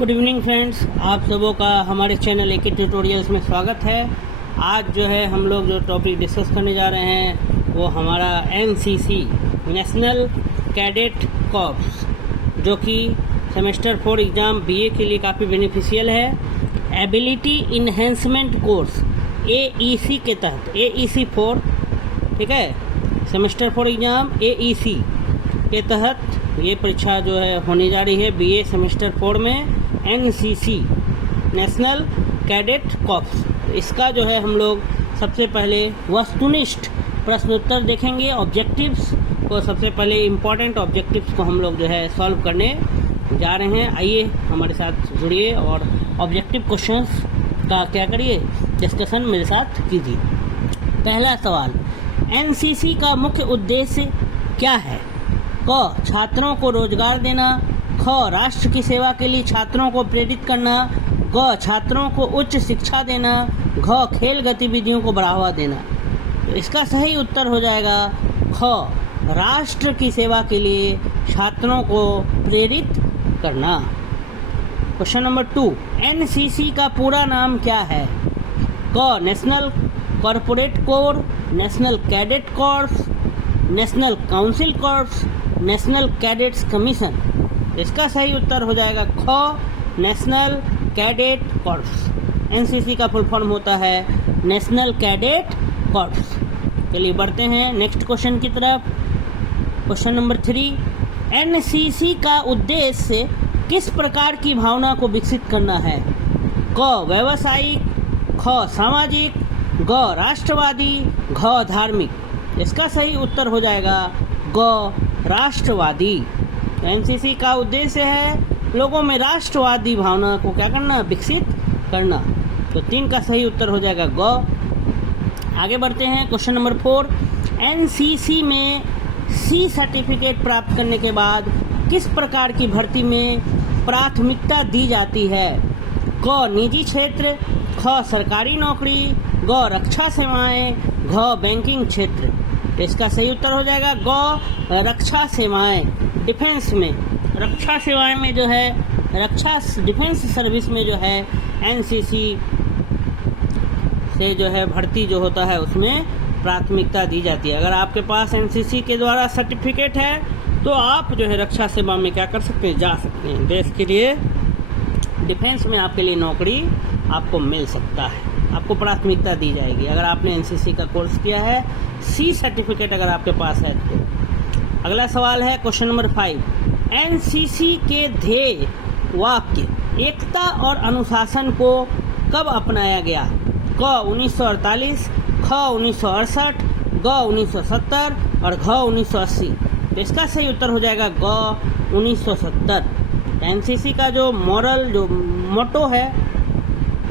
Good evening friends, आप सबों का हमारे चैनल एके ट्यूटोरियल्स में स्वागत है। आज जो है हम लोग जो टॉपिक डिस्कस करने जा रहे हैं वो हमारा एनसीसी नेशनल कैडेट कॉर्प्स, जो कि सेमेस्टर 4 एग्ज़ाम बीए के लिए काफ़ी बेनिफिशियल है। एबिलिटी इन्हेंसमेंट कोर्स एईसी के तहत एईसी 4, ठीक है, सेमेस्टर 4 एग्ज़ाम एईसी के तहत ये परीक्षा जो है होने जा रही है बीए सेमेस्टर 4 में एनसीसी नेशनल कैडेट कॉर्प्स। इसका जो है हम लोग सबसे पहले वस्तुनिष्ठ प्रश्नोत्तर देखेंगे। ऑब्जेक्टिव्स को सबसे पहले इम्पॉर्टेंट ऑब्जेक्टिव्स को हम लोग जो है सॉल्व करने जा रहे हैं। आइए हमारे साथ जुड़िए और ऑब्जेक्टिव क्वेश्चंस का क्या करिए, डिस्कशन मेरे साथ कीजिए। पहला सवाल, एनसीसी का मुख्य उद्देश्य क्या है? क, छात्रों को रोजगार देना। ख, राष्ट्र की सेवा के लिए छात्रों को प्रेरित करना। ग, छात्रों को उच्च शिक्षा देना। घ, खेल गतिविधियों को बढ़ावा देना। तो इसका सही उत्तर हो जाएगा ख, राष्ट्र की सेवा के लिए छात्रों को प्रेरित करना। क्वेश्चन नंबर 2, एनसीसी का पूरा नाम क्या है? क, national corporate core, national cadet corps, national council corps, national cadets commission. इसका सही उत्तर हो जाएगा ख, नेशनल कैडेट कॉर्प्स। एनसीसी का फुल फॉर्म होता है नेशनल कैडेट कॉर्प्स। चलिए बढ़ते हैं नेक्स्ट क्वेश्चन की तरफ। क्वेश्चन नंबर 3, एनसीसी का उद्देश्य किस प्रकार की भावना को विकसित करना है? क, व्यावसायिक, ख, सामाजिक, ग, राष्ट्रवादी, घ, धार्मिक। इसका सही उत्तर हो जाएगा ग, राष्ट्रवादी। एनसीसी का उद्देश्य है लोगों में राष्ट्रवादी भावना को क्या करना, विकसित करना। तो 3 का सही उत्तर हो जाएगा ग। आगे बढ़ते हैं क्वेश्चन नंबर 4, एनसीसी में सी सर्टिफिकेट प्राप्त करने के बाद किस प्रकार की भर्ती में प्राथमिकता दी जाती है? क, निजी क्षेत्र, ख, सरकारी नौकरी, ग, रक्षा सेवाएं, घ, बैंकिंग क्षेत्र। तो इसका सही उत्तर हो जाएगा ग, रक्षा सेवाएं। डिफेंस में, रक्षा सेवाएं में जो है, रक्षा डिफेंस सर्विस में जो है एनसीसी से जो है भर्ती जो होता है उसमें प्राथमिकता दी जाती है। अगर आपके पास एनसीसी के द्वारा सर्टिफिकेट है तो आप जो है रक्षा सेवा में क्या कर सकते हैं, जा सकते हैं। देश के लिए डिफेंस में आपके लिए नौकरी आपको मिल सकता है, आपको प्राथमिकता दी जाएगी अगर आपने एनसीसी का कोर्स किया है, सी सर्टिफिकेट अगर आपके पास है तो। अगला सवाल है क्वेश्चन नंबर 5, एनसीसी के ध्येय वाक्य एकता और अनुशासन को कब अपनाया गया? क, 1948, ख, 1968, ग, 1970 और घ, 1980। तो इसका सही उत्तर हो जाएगा ग, 1970। एनसीसी का जो मॉरल, जो मोटो है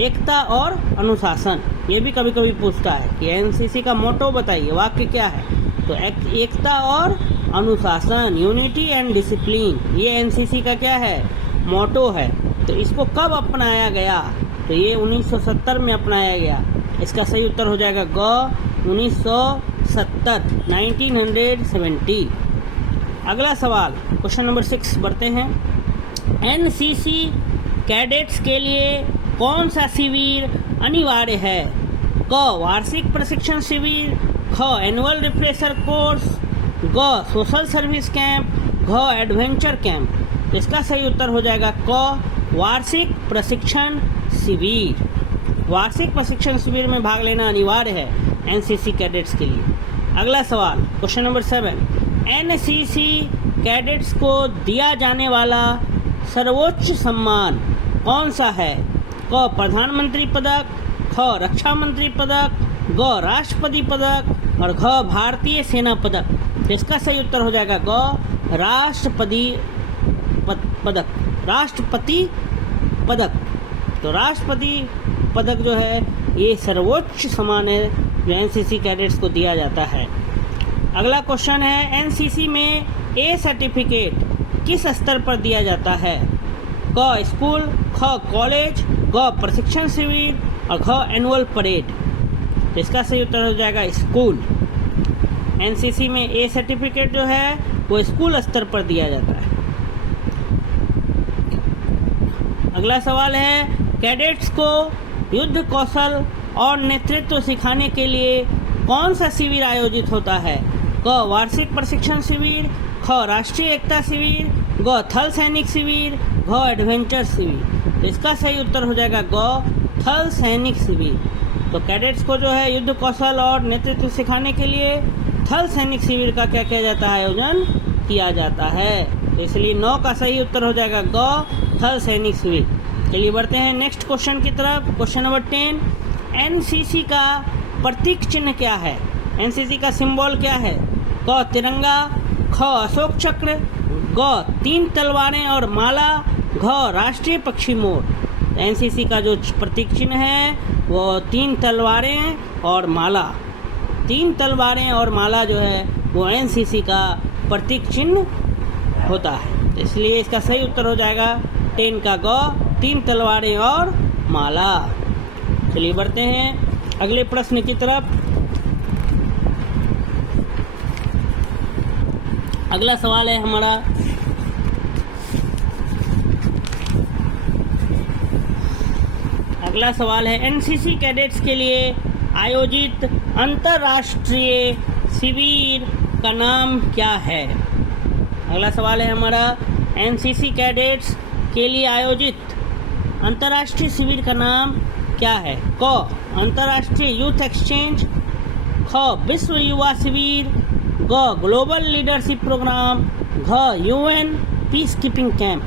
एकता और अनुशासन। ये भी कभी कभी पूछता है कि एनसीसी का मोटो बताइए, वाक्य क्या है? तो एकता और अनुशासन, यूनिटी एंड डिसिप्लिन, ये एनसीसी का क्या है, मोटो है। तो इसको कब अपनाया गया? तो ये 1970 में अपनाया गया। इसका सही उत्तर हो जाएगा ग, 1970, 1970। अगला सवाल क्वेश्चन नंबर 6 बढ़ते हैं। एनसीसी कैडेट्स के लिए कौन सा शिविर अनिवार्य है? क, वार्षिक प्रशिक्षण शिविर, ख, एनुअल रिफ्रेशर कोर्स, ग, सोशल सर्विस कैंप, घ, एडवेंचर कैंप। तो इसका सही उत्तर हो जाएगा क, वार्षिक प्रशिक्षण शिविर। वार्षिक प्रशिक्षण शिविर में भाग लेना अनिवार्य है एनसीसी कैडेट्स के लिए। अगला सवाल क्वेश्चन नंबर 7, एनसीसी कैडेट्स को दिया जाने वाला सर्वोच्च सम्मान कौन सा है? क, प्रधानमंत्री पदक, ख, रक्षा मंत्री पदक, ग, राष्ट्रपति पदक और घ, भारतीय सेना पदक। तो इसका सही उत्तर हो जाएगा ग, राष्ट्रपति पदक। राष्ट्रपति पदक। तो राष्ट्रपति पदक जो है ये सर्वोच्च सम्मान है जो एनसीसी कैडेट्स को दिया जाता है। अगला क्वेश्चन है, एनसीसी में ए सर्टिफिकेट किस स्तर पर दिया जाता है? क, स्कूल, ख, कॉलेज, ग, प्रशिक्षण शिविर और घ, एनुअल परेड। तो इसका सही उत्तर हो जाएगा स्कूल। एनसीसी में ए सर्टिफिकेट जो है वो स्कूल स्तर पर दिया जाता है। अगला सवाल है, कैडेट्स को युद्ध कौशल और नेतृत्व सिखाने के लिए कौन सा शिविर आयोजित होता है? क वार्षिक प्रशिक्षण शिविर, ख राष्ट्रीय एकता शिविर, ग थल सैनिक शिविर, घ एडवेंचर शिविर। तो इसका सही उत्तर हो जाएगा ग थल सैनिक शिविर। तो कैडेट्स को जो है युद्ध कौशल और नेतृत्व सिखाने के लिए थल सैनिक शिविर का क्या किया जाता है? आयोजन किया जाता है। तो इसलिए 9 का सही उत्तर हो जाएगा ग थल सैनिक शिविर। चलिए बढ़ते हैं नेक्स्ट क्वेश्चन की तरफ। क्वेश्चन नंबर 10, एनसीसी का प्रतीक चिन्ह क्या है? एनसीसी का सिंबल क्या है? क तिरंगा, ख अशोक चक्र, ग 3 तलवारें और माला, घ राष्ट्रीय पक्षी मोर। एनसीसी का जो प्रतीक चिन्ह है वो 3 तलवारें और माला। 3 तलवारें और माला जो है वो एनसीसी का प्रतीक चिन्ह होता है। तो इसलिए इसका सही उत्तर हो जाएगा 10 का ग 3 तलवारें और माला। चलिए बढ़ते हैं अगले प्रश्न की तरफ। अगला सवाल है हमारा, अगला सवाल है, एनसीसी कैडेट्स के लिए आयोजित अंतर्राष्ट्रीय शिविर का नाम क्या है? अगला सवाल है हमारा, एनसीसी कैडेट्स के लिए आयोजित अंतर्राष्ट्रीय शिविर का नाम क्या है? क अंतर्राष्ट्रीय यूथ एक्सचेंज, ख विश्व युवा शिविर, ग ग्लोबल लीडरशिप प्रोग्राम, घ यूएन पीस कीपिंग कैंप।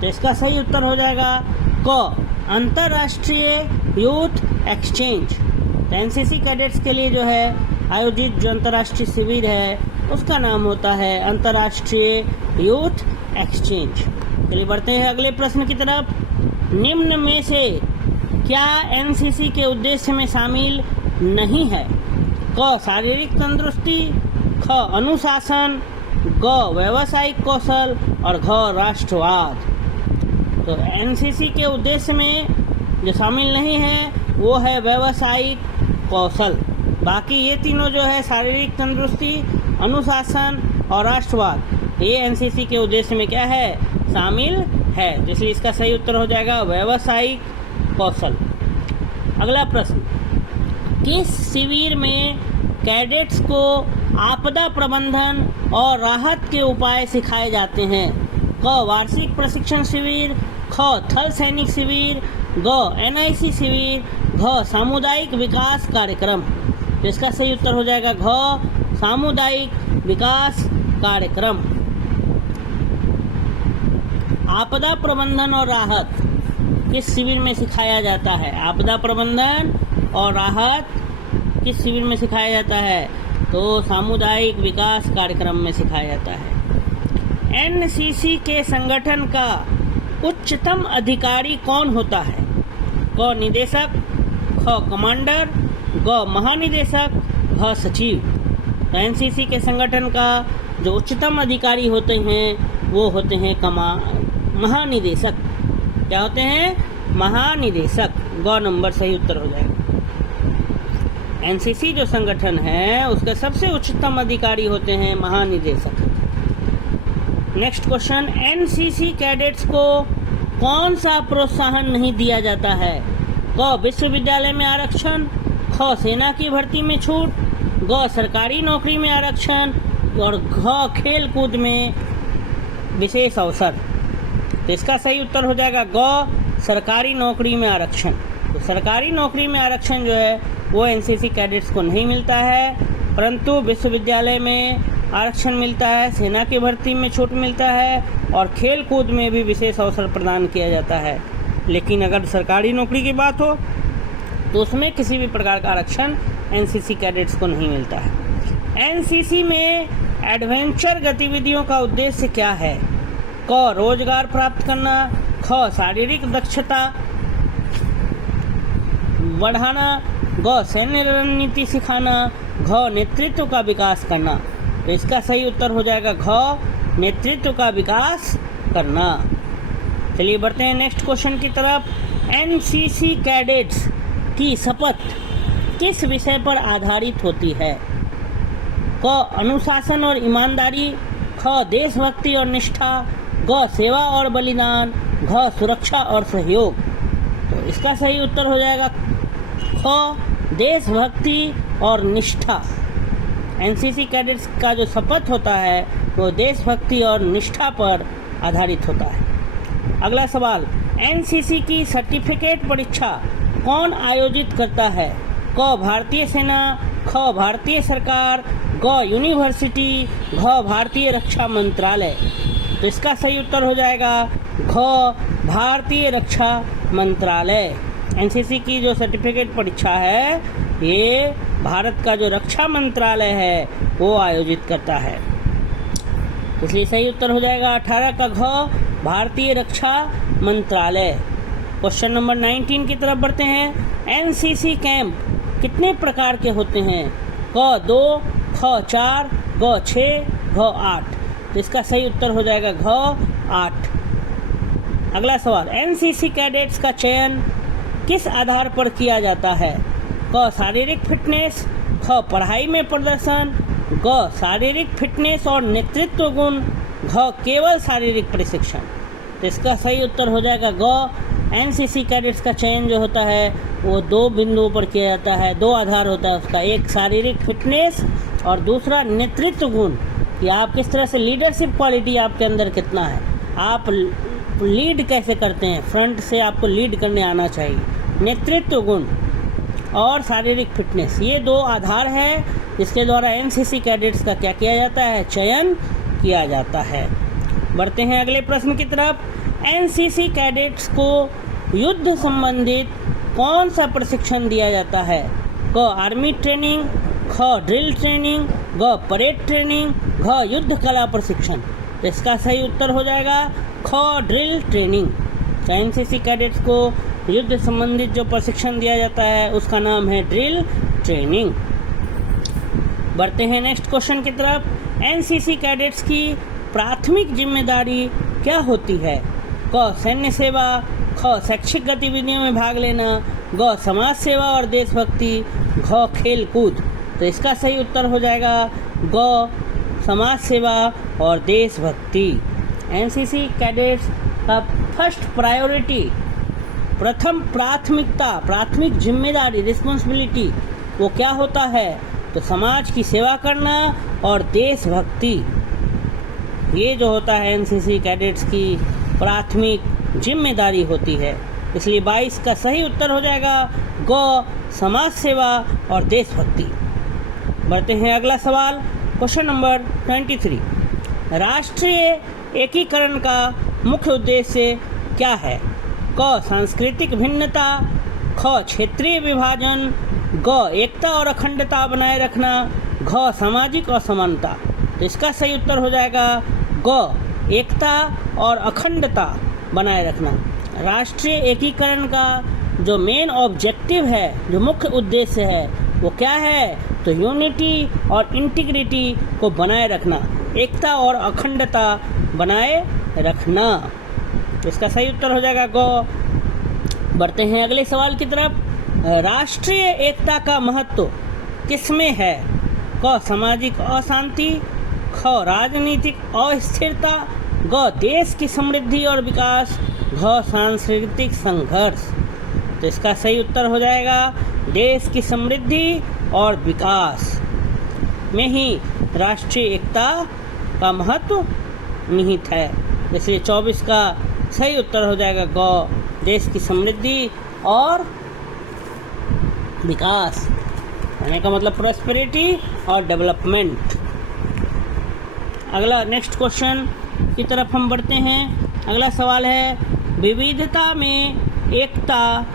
तो इसका सही उत्तर हो जाएगा क अंतर्राष्ट्रीय यूथ एक्सचेंज। तो एनसीसी कैडेट्स के लिए जो है आयोजित जो अंतर्राष्ट्रीय शिविर है उसका नाम होता है अंतर्राष्ट्रीय यूथ एक्सचेंज। चलिए बढ़ते हैं अगले प्रश्न की तरफ। निम्न में से क्या एनसीसी के उद्देश्य में शामिल नहीं है? क शारीरिक तंदुरुस्ती, ख अनुशासन, ग व्यावसायिक कौशल और घ राष्ट्रवाद। तो एनसीसी के उद्देश्य में जो शामिल नहीं है वो है व्यावसायिक कौशल। बाकी ये तीनों जो है शारीरिक तंदुरुस्ती, अनुशासन और राष्ट्रवाद, ये एनसीसी के उद्देश्य में क्या है? शामिल है। इसलिए इसका सही उत्तर हो जाएगा व्यावसायिक कौशल। अगला प्रश्न, किस शिविर में कैडेट्स को आपदा प्रबंधन और राहत के उपाय सिखाए जाते हैं? क वार्षिक प्रशिक्षण शिविर, ख थल सैनिक शिविर, ग एनआईसी शिविर, घ सामुदायिक विकास कार्यक्रम। तो इसका सही उत्तर हो जाएगा घ सामुदायिक विकास कार्यक्रम। आपदा प्रबंधन और राहत किस शिविर में सिखाया जाता है? आपदा प्रबंधन और राहत किस शिविर में सिखाया जाता है? तो सामुदायिक विकास कार्यक्रम में सिखाया जाता है। एनसीसी के संगठन का उच्चतम अधिकारी कौन होता है? क निदेशक, ख कमांडर, ग महानिदेशक, घ सचिव। तो एनसीसी के संगठन का जो उच्चतम अधिकारी होते हैं वो होते हैं महानिदेशक। क्या होते हैं? महानिदेशक। ग नंबर सही उत्तर हो जाएगा। एनसीसी जो संगठन है उसके सबसे उच्चतम अधिकारी होते हैं महानिदेशक। नेक्स्ट क्वेश्चन, एनसीसी कैडेट्स को कौन सा प्रोत्साहन नहीं दिया जाता है? क विश्वविद्यालय में आरक्षण, ख सेना की भर्ती में छूट, ग सरकारी नौकरी में आरक्षण और घ खेल कूद में विशेष अवसर। तो इसका सही उत्तर हो जाएगा ग सरकारी नौकरी में आरक्षण। तो सरकारी नौकरी में आरक्षण जो है वो एनसीसी कैडेट्स को नहीं मिलता है, परंतु विश्वविद्यालय में आरक्षण मिलता है, सेना की भर्ती में छूट मिलता है और खेल कूद में भी विशेष अवसर प्रदान किया जाता है। लेकिन अगर सरकारी नौकरी की बात हो तो उसमें किसी भी प्रकार का आरक्षण एनसीसी कैडेट्स को नहीं मिलता है। एनसीसी में एडवेंचर गतिविधियों का उद्देश्य क्या है? क रोजगार प्राप्त करना, ख शारीरिक दक्षता बढ़ाना, ग सैन्य रणनीति सिखाना, घ नेतृत्व का विकास करना। तो इसका सही उत्तर हो जाएगा घ नेतृत्व का विकास करना। चलिए बढ़ते हैं नेक्स्ट क्वेश्चन की तरफ। एनसीसी कैडेट्स की शपथ किस विषय पर आधारित होती है? क अनुशासन और ईमानदारी, ख देशभक्ति और निष्ठा, ग सेवा और बलिदान, घ सुरक्षा और सहयोग। तो इसका सही उत्तर हो जाएगा ख देशभक्ति और निष्ठा। एनसीसी कैडेट्स का जो शपथ होता है वो देशभक्ति और निष्ठा पर आधारित होता है। अगला सवाल, एनसीसी की सर्टिफिकेट परीक्षा कौन आयोजित करता है? क भारतीय सेना, ख भारतीय सरकार, ग यूनिवर्सिटी, घ भारतीय रक्षा मंत्रालय। तो इसका सही उत्तर हो जाएगा घ भारतीय रक्षा मंत्रालय। एनसीसी की जो सर्टिफिकेट परीक्षा है ये भारत का जो रक्षा मंत्रालय है वो आयोजित करता है, इसलिए सही उत्तर हो जाएगा 18 का घ भारतीय रक्षा मंत्रालय। क्वेश्चन नंबर 19 की तरफ बढ़ते हैं। एनसीसी कैंप कितने प्रकार के होते हैं? क 2, ख 4, ग 6, घ 8। तो इसका सही उत्तर हो जाएगा घ 8। अगला सवाल, एनसीसी कैडेट्स का चयन किस आधार पर किया जाता है? क शारीरिक फिटनेस, ख पढ़ाई में प्रदर्शन, ग शारीरिक फिटनेस और नेतृत्व गुण, घ केवल शारीरिक प्रशिक्षण। तो इसका सही उत्तर हो जाएगा ग। एनसीसी कैडेट्स का चयन जो होता है वो 2 बिंदुओं पर किया जाता है, 2 आधार होता है उसका, एक शारीरिक फिटनेस और दूसरा नेतृत्व गुण, कि आप किस तरह से लीडरशिप क्वालिटी आपके अंदर कितना है, आप लीड कैसे करते हैं, फ्रंट से आपको लीड करने आना चाहिए। नेतृत्व गुण और शारीरिक फिटनेस, ये 2 आधार है जिसके द्वारा एनसीसी कैडेट्स का क्या किया जाता है? चयन किया जाता है। बढ़ते हैं अगले प्रश्न की तरफ। एनसीसी कैडेट्स को युद्ध संबंधित कौन सा प्रशिक्षण दिया जाता है? क आर्मी ट्रेनिंग, ख ड्रिल ट्रेनिंग, ग परेड ट्रेनिंग, घ युद्ध कला प्रशिक्षण। तो इसका सही उत्तर हो जाएगा ख ड्रिल ट्रेनिंग। तो एनसीसी कैडेट्स को युद्ध संबंधित जो प्रशिक्षण दिया जाता है उसका नाम है ड्रिल ट्रेनिंग। बढ़ते हैं नेक्स्ट क्वेश्चन की तरफ। एनसीसी कैडेट्स की प्राथमिक जिम्मेदारी क्या होती है? क सैन्य सेवा, ख शैक्षिक गतिविधियों में भाग लेना, ग समाज सेवा और देशभक्ति, घ खेल कूद। तो इसका सही उत्तर हो जाएगा ग समाज सेवा और देशभक्ति। एनसीसी कैडेट्स का फर्स्ट प्रायोरिटी, प्रथम प्राथमिकता, प्राथमिक जिम्मेदारी, रिस्पॉन्सिबिलिटी वो क्या होता है? तो समाज की सेवा करना और देशभक्ति, ये जो होता है एनसीसी कैडेट्स की प्राथमिक जिम्मेदारी होती है। इसलिए 22 का सही उत्तर हो जाएगा ग समाज सेवा और देशभक्ति। बढ़ते हैं अगला सवाल, क्वेश्चन नंबर 23। राष्ट्रीय एकीकरण का मुख्य उद्देश्य क्या है? क सांस्कृतिक भिन्नता, ख क्षेत्रीय विभाजन, ग एकता और अखंडता बनाए रखना, घ सामाजिक असमानता। तो इसका सही उत्तर हो जाएगा ग एकता और अखंडता बनाए रखना। राष्ट्रीय एकीकरण का जो मेन ऑब्जेक्टिव है, जो मुख्य उद्देश्य है वो क्या है? तो यूनिटी और इंटीग्रिटी को बनाए रखना, एकता और अखंडता बनाए रखना। तो इसका सही उत्तर हो जाएगा ग। बढ़ते हैं अगले सवाल की तरफ। राष्ट्रीय एकता का महत्व किसमें है? क सामाजिक अशांति, ख राजनीतिक अस्थिरता, ग देश की समृद्धि और विकास, घ सांस्कृतिक संघर्ष। तो इसका सही उत्तर हो जाएगा देश की समृद्धि और विकास में ही राष्ट्रीय एकता का महत्व निहित है। इसलिए 24 का सही उत्तर हो जाएगा ग, देश की समृद्धि और विकास, कहने का मतलब प्रॉस्पेरिटी और डेवलपमेंट। अगला नेक्स्ट क्वेश्चन की तरफ हम बढ़ते हैं। अगला सवाल है, विविधता में एकता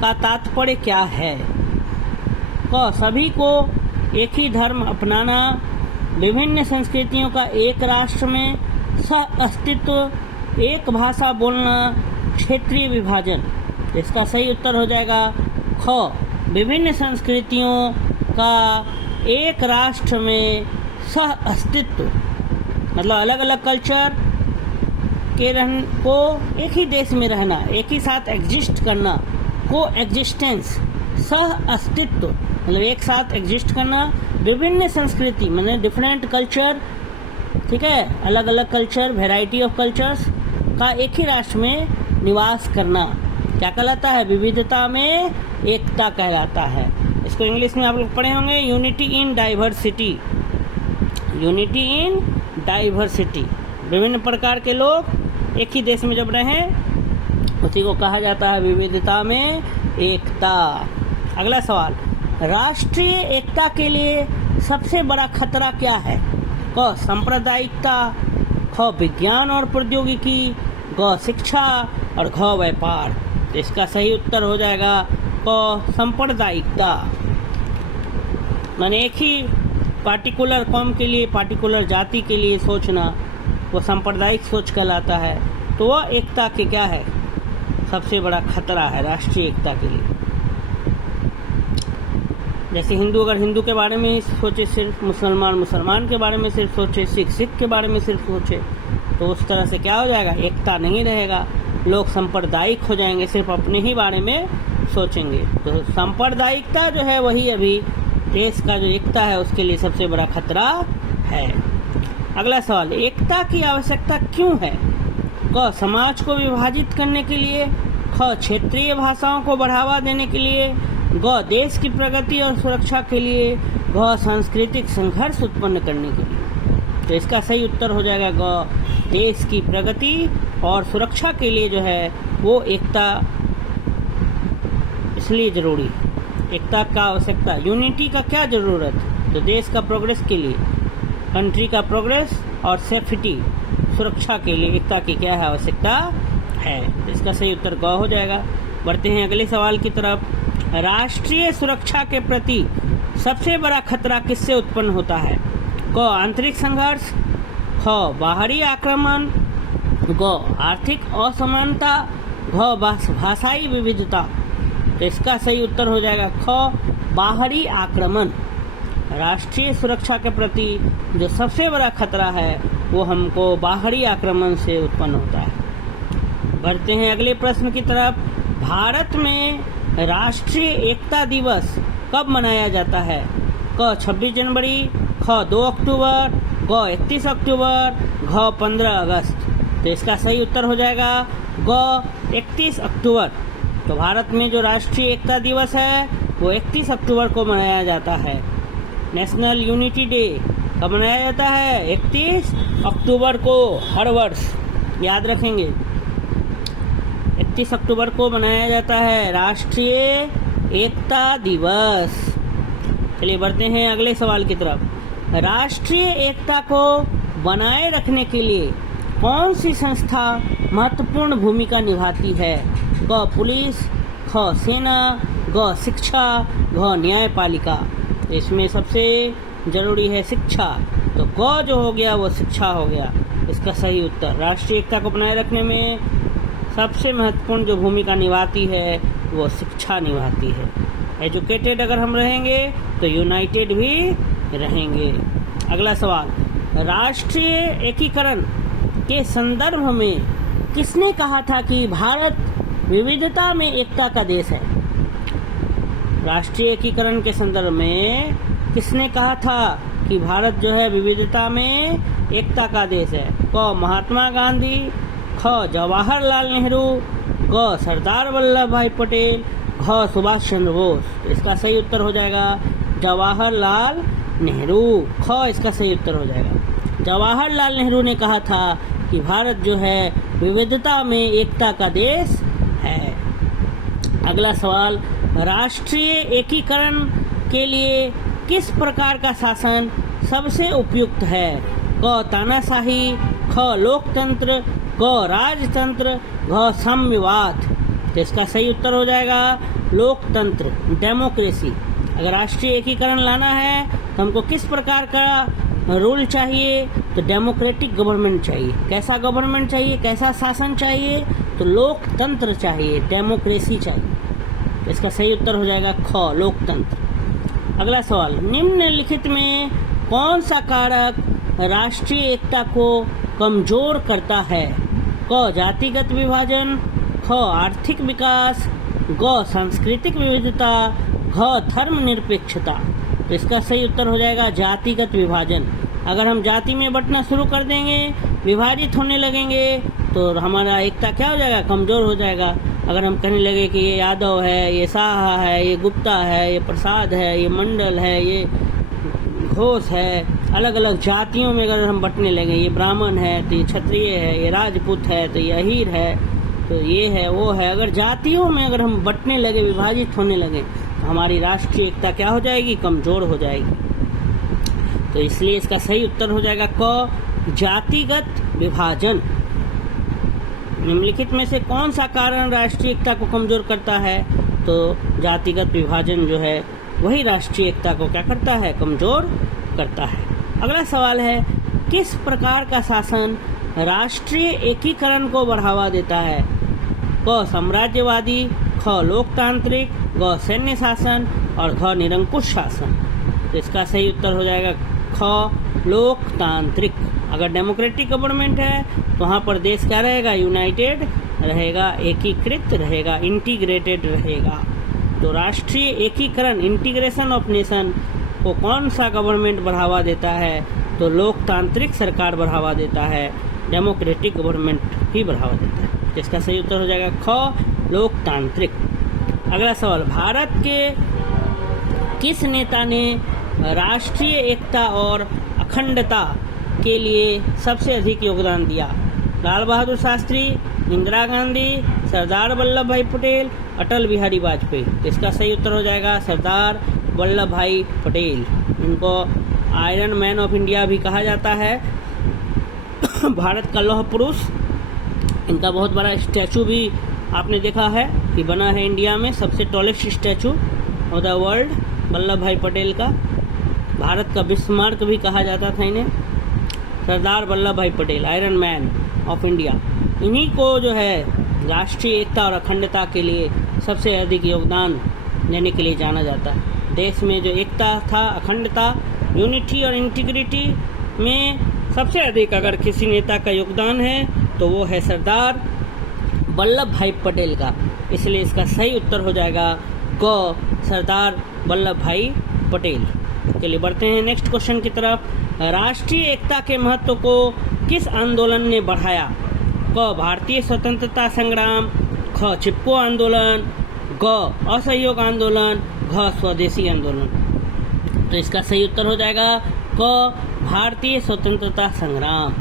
का तात्पर्य क्या है? क सभी को एक ही धर्म अपनाना, विभिन्न संस्कृतियों का एक राष्ट्र में सह अस्तित्व, एक भाषा बोलना, क्षेत्रीय विभाजन। इसका सही उत्तर हो जाएगा ख विभिन्न संस्कृतियों का एक राष्ट्र में सह अस्तित्व, मतलब अलग अलग कल्चर के को एक ही देश में रहना, एक ही साथ एग्जिस्ट करना, को एग्जिस्टेंस, सह अस्तित्व मतलब एक साथ एग्जिस्ट करना, विभिन्न संस्कृति मतलब डिफरेंट कल्चर, ठीक है, अलग अलग कल्चर, वैरायटी ऑफ कल्चर्स का एक ही राष्ट्र में निवास करना क्या कहलाता है? विविधता में एकता कहलाता है। इसको इंग्लिश में आप लोग पढ़े होंगे, unity in diversity. Unity in diversity, विभिन्न प्रकार के लोग एक ही देश में जब रहें उसी को कहा जाता है विविधता में एकता। अगला सवाल, राष्ट्रीय एकता के लिए सबसे बड़ा खतरा क्या है? क सांप्रदायिकता, ख विज्ञान और प्रौद्योगिकी, ग शिक्षा और घ व्यापार। तो इसका सही उत्तर हो जाएगा क सांप्रदायिकता। माने एक ही पार्टिकुलर कौम के लिए, पार्टिकुलर जाति के लिए सोचना, वो सांप्रदायिक सोच कहलाता है। तो वह एकता के क्या है? सबसे बड़ा खतरा है राष्ट्रीय एकता के लिए। जैसे हिंदू अगर हिंदू के बारे में ही सोचे सिर्फ, मुसलमान मुसलमान के बारे में सिर्फ सोचे, सिख सिख के बारे में सिर्फ सोचे, तो उस तरह से क्या हो जाएगा? एकता नहीं रहेगा। लोग सांप्रदायिक हो जाएंगे, सिर्फ अपने ही बारे में सोचेंगे। तो सांप्रदायिकता जो है वही अभी देश का जो एकता है उसके लिए सबसे बड़ा खतरा है। अगला सवाल, एकता की आवश्यकता क्यों है? क समाज को विभाजित करने के लिए, ख क्षेत्रीय भाषाओं को बढ़ावा देने के लिए, ग देश की प्रगति और सुरक्षा के लिए, घ सांस्कृतिक संघर्ष उत्पन्न करने के लिए। तो इसका सही उत्तर हो जाएगा ग देश की प्रगति और सुरक्षा के लिए जो है वो एकता इसलिए जरूरी। एकता का आवश्यकता, यूनिटी का क्या ज़रूरत? तो देश का प्रोग्रेस के लिए, कंट्री का प्रोग्रेस और सेफ्टी सुरक्षा के लिए एकता की क्या है? आवश्यकता है। इसका सही उत्तर ग हो जाएगा। बढ़ते हैं अगले सवाल की तरफ। राष्ट्रीय सुरक्षा के प्रति सबसे बड़ा खतरा किससे उत्पन्न होता है? क आंतरिक संघर्ष, ख बाहरी आक्रमण, ग आर्थिक असमानता, घ भाषाई विविधता। तो इसका सही उत्तर हो जाएगा ख बाहरी आक्रमण। राष्ट्रीय सुरक्षा के प्रति जो सबसे बड़ा खतरा है वो हमको बाहरी आक्रमण से उत्पन्न होता है। बढ़ते हैं अगले प्रश्न की तरफ। भारत में राष्ट्रीय एकता दिवस कब मनाया जाता है? क 26 जनवरी, ख 2 अक्टूबर, ग 31 अक्टूबर, घ 15 अगस्त। तो इसका सही उत्तर हो जाएगा ग 31 अक्टूबर। तो भारत में जो राष्ट्रीय एकता दिवस है वो 31 अक्टूबर को मनाया जाता है। नेशनल यूनिटी डे कब मनाया जाता है? 31 अक्टूबर को हर वर्ष, याद रखेंगे। 31 अक्टूबर को मनाया जाता है राष्ट्रीय एकता दिवस। चलिए बढ़ते हैं अगले सवाल की तरफ। राष्ट्रीय एकता को बनाए रखने के लिए कौन सी संस्था महत्वपूर्ण भूमिका निभाती है? ग पुलिस, ख सेना, ग शिक्षा, घ न्यायपालिका। इसमें सबसे जरूरी है शिक्षा, तो ग जो हो गया वो शिक्षा हो गया। इसका सही उत्तर, राष्ट्रीय एकता को बनाए रखने में सबसे महत्वपूर्ण जो भूमिका निभाती है वो शिक्षा निभाती है। एजुकेटेड अगर हम रहेंगे तो यूनाइटेड भी रहेंगे। अगला सवाल, राष्ट्रीय एकीकरण के संदर्भ में किसने कहा था कि भारत विविधता में एकता का देश है? राष्ट्रीय एकीकरण के संदर्भ में किसने कहा था कि भारत जो है विविधता में एकता का देश है? क महात्मा गांधी, ख जवाहरलाल नेहरू, ग सरदार वल्लभ भाई पटेल, घ सुभाष चंद्र बोस। इसका सही उत्तर हो जाएगा जवाहरलाल नेहरू। ख इसका सही उत्तर हो जाएगा। जवाहरलाल नेहरू ने कहा था कि भारत जो है विविधता में एकता का देश है। अगला सवाल, राष्ट्रीय एकीकरण के लिए किस प्रकार का शासन सबसे उपयुक्त है? क तानाशाही, ख लोकतंत्र, ग राजतंत्र, घ साम्यवाद। तो इसका सही उत्तर हो जाएगा लोकतंत्र, डेमोक्रेसी। अगर राष्ट्रीय एकीकरण लाना है तो हमको किस प्रकार का रूल चाहिए? तो डेमोक्रेटिक गवर्नमेंट चाहिए। कैसा गवर्नमेंट चाहिए? कैसा शासन चाहिए? तो लोकतंत्र चाहिए, डेमोक्रेसी चाहिए। तो इसका सही उत्तर हो जाएगा ख लोकतंत्र। अगला सवाल, निम्नलिखित में कौन सा कारक राष्ट्रीय एकता को कमजोर करता है? क जातिगत विभाजन, ख आर्थिक विकास, ग सांस्कृतिक विविधता, घ धर्मनिरपेक्षता। तो इसका सही उत्तर हो जाएगा जातिगत विभाजन। अगर हम जाति में बंटना शुरू कर देंगे, विभाजित होने लगेंगे, तो हमारा एकता क्या हो जाएगा, कमज़ोर हो जाएगा। अगर हम कहने लगे कि ये यादव है, ये शाह है, ये गुप्ता है, ये प्रसाद है, ये मंडल है, ये घोष है, अलग अलग जातियों में अगर हम बंटने लगे, ये ब्राह्मण है तो ये क्षत्रिय है, ये राजपूत है तो ये अहीर है, तो ये है वो है, अगर जातियों में अगर हम बंटने लगे, विभाजित होने लगे, तो हमारी राष्ट्रीय एकता क्या हो जाएगी, कमज़ोर हो जाएगी। तो इसलिए इसका सही उत्तर हो जाएगा क, जातिगत विभाजन। निम्नलिखित में से कौन सा कारण राष्ट्रीय एकता को कमज़ोर करता है, तो जातिगत विभाजन जो है वही राष्ट्रीय एकता को क्या करता है, कमज़ोर करता है। अगला सवाल है, किस प्रकार का शासन राष्ट्रीय एकीकरण को बढ़ावा देता है, क साम्राज्यवादी, ख लोकतांत्रिक, ग सैन्य शासन और घ निरंकुश शासन। तो इसका सही उत्तर हो जाएगा ख लोकतांत्रिक। अगर डेमोक्रेटिक गवर्नमेंट है तो वहाँ पर देश क्या रहेगा, यूनाइटेड रहेगा, एकीकृत रहेगा, इंटीग्रेटेड रहेगा। तो राष्ट्रीय एकीकरण, इंटीग्रेशन ऑफ नेशन को कौन सा गवर्नमेंट बढ़ावा देता है, तो लोकतांत्रिक सरकार बढ़ावा देता है, डेमोक्रेटिक गवर्नमेंट ही बढ़ावा देता है। इसका सही उत्तर हो जाएगा ख लोकतांत्रिक। अगला सवाल, भारत के किस नेता ने राष्ट्रीय एकता और अखंडता के लिए सबसे अधिक योगदान दिया, लाल बहादुर शास्त्री, इंदिरा गांधी, सरदार वल्लभ भाई पटेल, अटल बिहारी वाजपेयी। तो इसका सही उत्तर हो जाएगा सरदार वल्लभ भाई पटेल। इनको आयरन मैन ऑफ इंडिया भी कहा जाता है, भारत का लौह पुरुष। इनका बहुत बड़ा स्टैचू भी आपने देखा है कि बना है इंडिया में, सबसे tallest statue of the world Vallabh भाई पटेल का। भारत का बिस्मार्क भी कहा जाता था इन्हें, सरदार वल्लभ भाई Patel, iron man of India. इन्हीं को जो है राष्ट्रीय एकता और अखंडता के लिए सबसे अधिक योगदान देने के लिए जाना जाता है। देश में जो एकता था, अखंडता, यूनिटी और इंटीग्रिटी में सबसे अधिक अगर किसी नेता का योगदान है तो वो है सरदार वल्लभ भाई पटेल का। इसलिए इसका सही उत्तर हो जाएगा क, सरदार वल्लभ भाई पटेल। चलिए बढ़ते हैं नेक्स्ट क्वेश्चन की तरफ। राष्ट्रीय एकता के महत्व को किस आंदोलन ने बढ़ाया, क भारतीय स्वतंत्रता संग्राम, ख चिपको आंदोलन, ग असहयोग आंदोलन, घ स्वदेशी आंदोलन। तो इसका सही उत्तर हो जाएगा क भारतीय स्वतंत्रता संग्राम।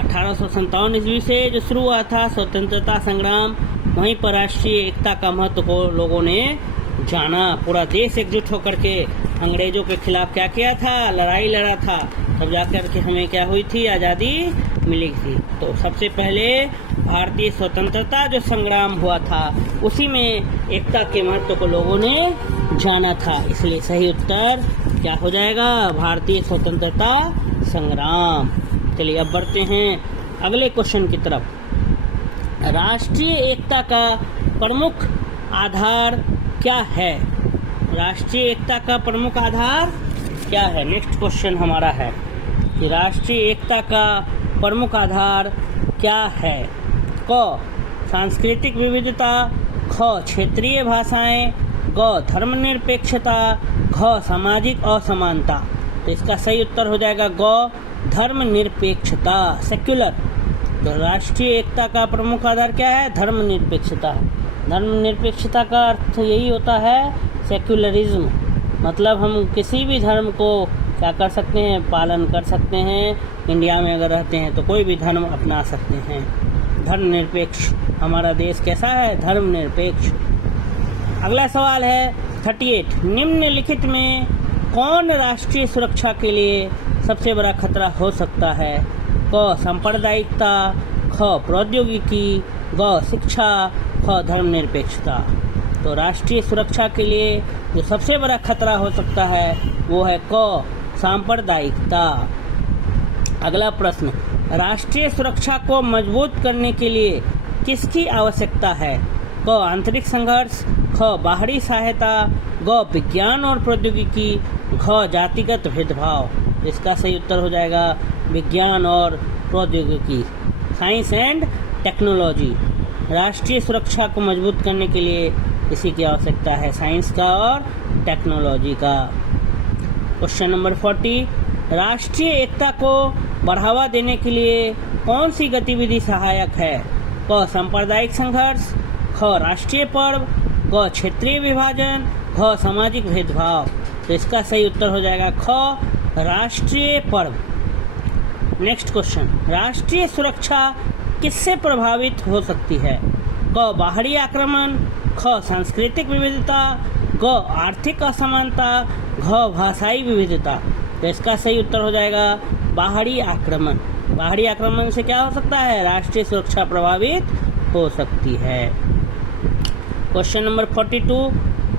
1857 ईस्वी से जो शुरू हुआ था स्वतंत्रता संग्राम, वहीं पर राष्ट्रीय एकता का महत्व को लोगों ने जाना। पूरा देश एकजुट होकर के अंग्रेजों के खिलाफ क्या किया था, लड़ाई लड़ा था, तब जाकर के हमें क्या हुई थी, आज़ादी मिली थी। तो सबसे पहले भारतीय स्वतंत्रता जो संग्राम हुआ था उसी में एकता के महत्व को लोगों ने जाना था। इसलिए सही उत्तर क्या हो जाएगा, भारतीय स्वतंत्रता संग्राम। चलिए अब बढ़ते हैं अगले क्वेश्चन की तरफ। राष्ट्रीय एकता का प्रमुख आधार क्या है, राष्ट्रीय एकता का प्रमुख आधार क्या है। नेक्स्ट क्वेश्चन हमारा है कि राष्ट्रीय एकता का प्रमुख आधार क्या है, क सांस्कृतिक विविधता, ख क्षेत्रीय भाषाएं, ग धर्मनिरपेक्षता, घ सामाजिक असमानता। तो इसका सही उत्तर हो जाएगा ग धर्मनिरपेक्षता, सेक्युलर। तो राष्ट्रीय एकता का प्रमुख आधार क्या है, धर्मनिरपेक्षता। धर्मनिरपेक्षता का अर्थ यही होता है सेक्युलरिज्म, मतलब हम किसी भी धर्म को क्या कर सकते हैं, पालन कर सकते हैं। इंडिया में अगर रहते हैं तो कोई भी धर्म अपना सकते हैं। धर्मनिरपेक्ष हमारा देश कैसा है, धर्मनिरपेक्ष। अगला सवाल है 38, निम्नलिखित में कौन राष्ट्रीय सुरक्षा के लिए सबसे बड़ा खतरा हो सकता है, क सांप्रदायिकता, ख प्रौद्योगिकी, ग शिक्षा, ख धर्मनिरपेक्षता। तो राष्ट्रीय सुरक्षा के लिए जो सबसे बड़ा खतरा हो सकता है वो है क सांप्रदायिकता। अगला प्रश्न, राष्ट्रीय सुरक्षा को मजबूत करने के लिए किसकी आवश्यकता है, क आंतरिक संघर्ष, ख बाहरी सहायता, ग विज्ञान और प्रौद्योगिकी, घ जातिगत भेदभाव। इसका सही उत्तर हो जाएगा विज्ञान और प्रौद्योगिकी, साइंस एंड टेक्नोलॉजी। राष्ट्रीय सुरक्षा को मजबूत करने के लिए इसी की आवश्यकता है, साइंस का और टेक्नोलॉजी का। क्वेश्चन नंबर 40, राष्ट्रीय एकता को बढ़ावा देने के लिए कौन सी गतिविधि सहायक है? क सांप्रदायिक संघर्ष, ख राष्ट्रीय पर्व, ग क्षेत्रीय विभाजन, घ सामाजिक भेदभाव। तो इसका सही उत्तर हो जाएगा ख राष्ट्रीय पर्व। नेक्स्ट क्वेश्चन, राष्ट्रीय सुरक्षा किससे प्रभावित हो सकती है? क बाहरी आक्रमण, ख सांस्कृतिक विविधता, ग आर्थिक असमानता, घ भाषाई विविधता। तो इसका सही उत्तर हो जाएगा बाहरी आक्रमण। बाहरी आक्रमण से क्या हो सकता है? राष्ट्रीय सुरक्षा प्रभावित हो सकती है। क्वेश्चन नंबर 42,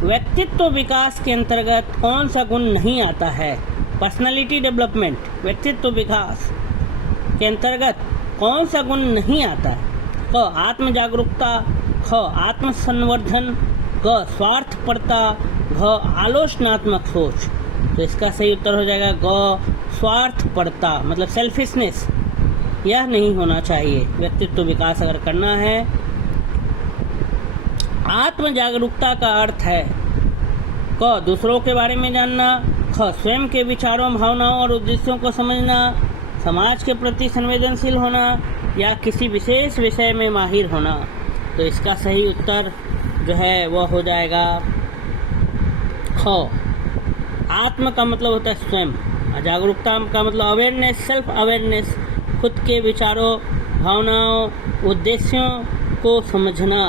व्यक्तित्व विकास के अंतर्गत कौन सा गुण नहीं आता है? पर्सनालिटी डेवलपमेंट, व्यक्तित्व विकास के अंतर्गत कौन सा गुण नहीं आता है? क आत्म जागरूकता, ख आत्म संवर्धन, ग स्वार्थपरता, घ आलोचनात्मक सोच। तो इसका सही उत्तर हो जाएगा ग स्वार्थपरता, मतलब सेल्फिशनेस। यह नहीं होना चाहिए। व्यक्तित्व विकास अगर करना है, आत्म जागरूकता का अर्थ है क दूसरों के बारे में जानना, ख स्वयं के विचारों, भावनाओं और उद्देश्यों को समझना, समाज के प्रति संवेदनशील होना, या किसी विशेष विषय में माहिर होना। तो इसका सही उत्तर जो है वह हो जाएगा ख। आत्म का मतलब होता है स्वयं, जागरूकता का मतलब अवेयरनेस, सेल्फ अवेयरनेस, खुद के विचारों, भावनाओं, उद्देश्यों को समझना।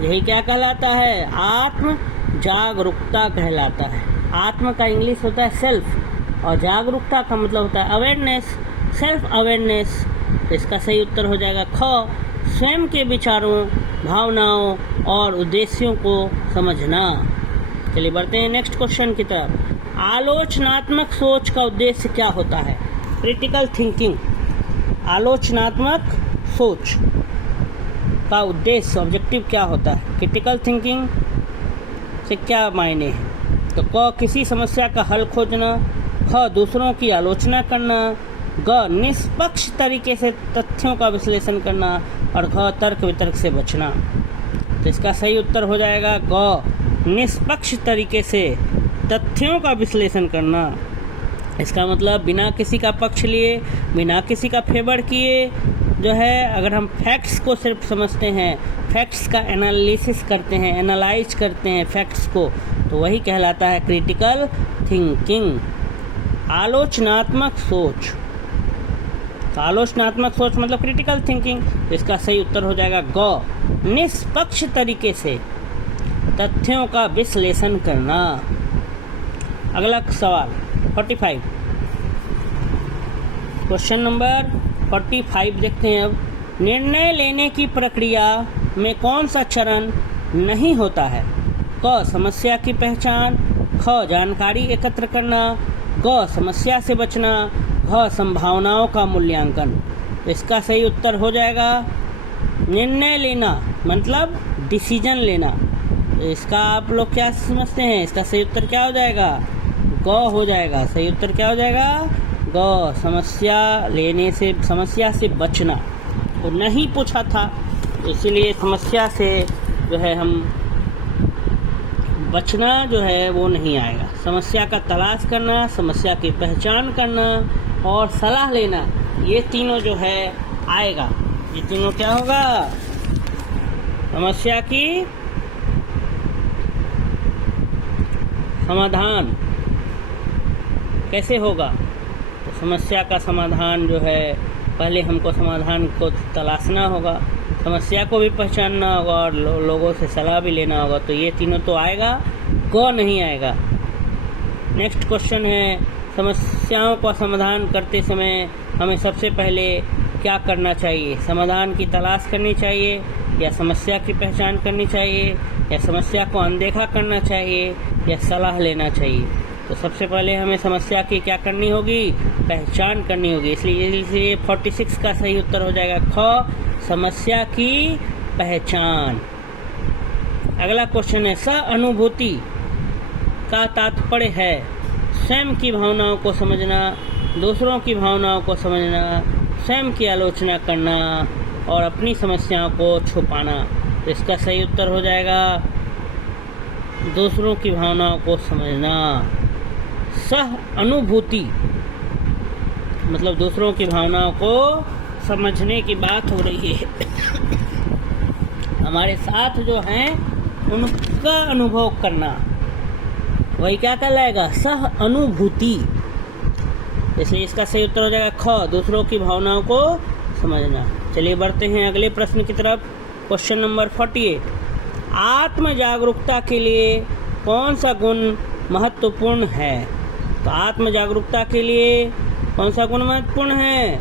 यही क्या कहलाता है? आत्म जागरूकता कहलाता है। आत्म का इंग्लिश होता है सेल्फ, और जागरूकता का मतलब होता है अवेयरनेस, सेल्फ अवेयरनेस। तो इसका सही उत्तर हो जाएगा ख स्वयं के विचारों, भावनाओं और उद्देश्यों को समझना। चलिए बढ़ते हैं नेक्स्ट क्वेश्चन की तरफ। आलोचनात्मक सोच का उद्देश्य क्या होता है? Critical thinking. आलोचनात्मक सोच का उद्देश्य, ऑब्जेक्टिव क्या होता है? क्रिटिकल थिंकिंग से क्या मायने हैं? तो क किसी समस्या का हल खोजना, ख दूसरों की आलोचना करना, ग निष्पक्ष तरीके से तथ्यों का विश्लेषण करना, और घ तर्क वितर्क से बचना। तो इसका सही उत्तर हो जाएगा ग निष्पक्ष तरीके से तथ्यों का विश्लेषण करना। इसका मतलब बिना किसी का पक्ष लिए, बिना किसी का फेवर किए जो है, अगर हम फैक्ट्स को सिर्फ समझते हैं, फैक्ट्स का एनालिसिस करते हैं, एनालाइज करते हैं फैक्ट्स को, तो वही कहलाता है क्रिटिकल थिंकिंग। आलोचनात्मक सोच, तो आलोचनात्मक सोच मतलब क्रिटिकल थिंकिंग। तो इसका सही उत्तर हो जाएगा ग निष्पक्ष तरीके से तथ्यों का विश्लेषण करना। अगला सवाल 45, क्वेश्चन नंबर 45 देखते हैं अब। निर्णय लेने की प्रक्रिया में कौन सा चरण नहीं होता है? क समस्या की पहचान, ख जानकारी एकत्र करना, ग समस्या से बचना, घ संभावनाओं का मूल्यांकन। तो इसका सही उत्तर हो जाएगा निर्णय लेना, मतलब डिसीजन लेना। तो इसका आप लोग क्या समझते हैं? इसका सही उत्तर क्या हो जाएगा? ग हो जाएगा। सही उत्तर क्या हो जाएगा? ग समस्या लेने से, समस्या से बचना। तो नहीं पूछा था, इसीलिए समस्या से जो है हम बचना जो है वो नहीं आएगा। समस्या का तलाश करना, समस्या की पहचान करना और सलाह लेना, ये तीनों जो है आएगा। ये तीनों क्या होगा? समस्या की समाधान कैसे होगा? तो समस्या का समाधान जो है पहले हमको समाधान को तलाशना होगा, समस्या को भी पहचानना होगा और लोगों से सलाह भी लेना होगा। तो ये तीनों तो आएगा, ग नहीं आएगा। नेक्स्ट क्वेश्चन है, समस्याओं का समाधान करते समय हमें सबसे पहले क्या करना चाहिए? समाधान की तलाश करनी चाहिए, या समस्या की पहचान करनी चाहिए, या समस्या को अनदेखा करना चाहिए, या सलाह लेना चाहिए? तो सबसे पहले हमें समस्या की क्या करनी होगी? पहचान करनी होगी। इसलिए 46 का सही उत्तर हो जाएगा ख समस्या की पहचान। अगला क्वेश्चन है, सहानुभूति का तात्पर्य है स्वयं की भावनाओं को समझना, दूसरों की भावनाओं को समझना, स्वयं की आलोचना करना और अपनी समस्याओं को छुपाना। तो इसका सही उत्तर हो जाएगा दूसरों की भावनाओं को समझना। सहानुभूति मतलब दूसरों की भावनाओं को समझने की बात हो रही है। हमारे साथ जो हैं उनका अनुभव करना, वही क्या कहलाएगा? सह अनुभूति। इसलिए इसका सही उत्तर हो जाएगा ख, दूसरों की भावनाओं को समझना। चलिए बढ़ते हैं अगले प्रश्न की तरफ। क्वेश्चन नंबर 48, आत्म जागरूकता के लिए कौन सा गुण महत्वपूर्ण है? तो आत्म जागरूकता के लिए कौन सा गुण महत्वपूर्ण है?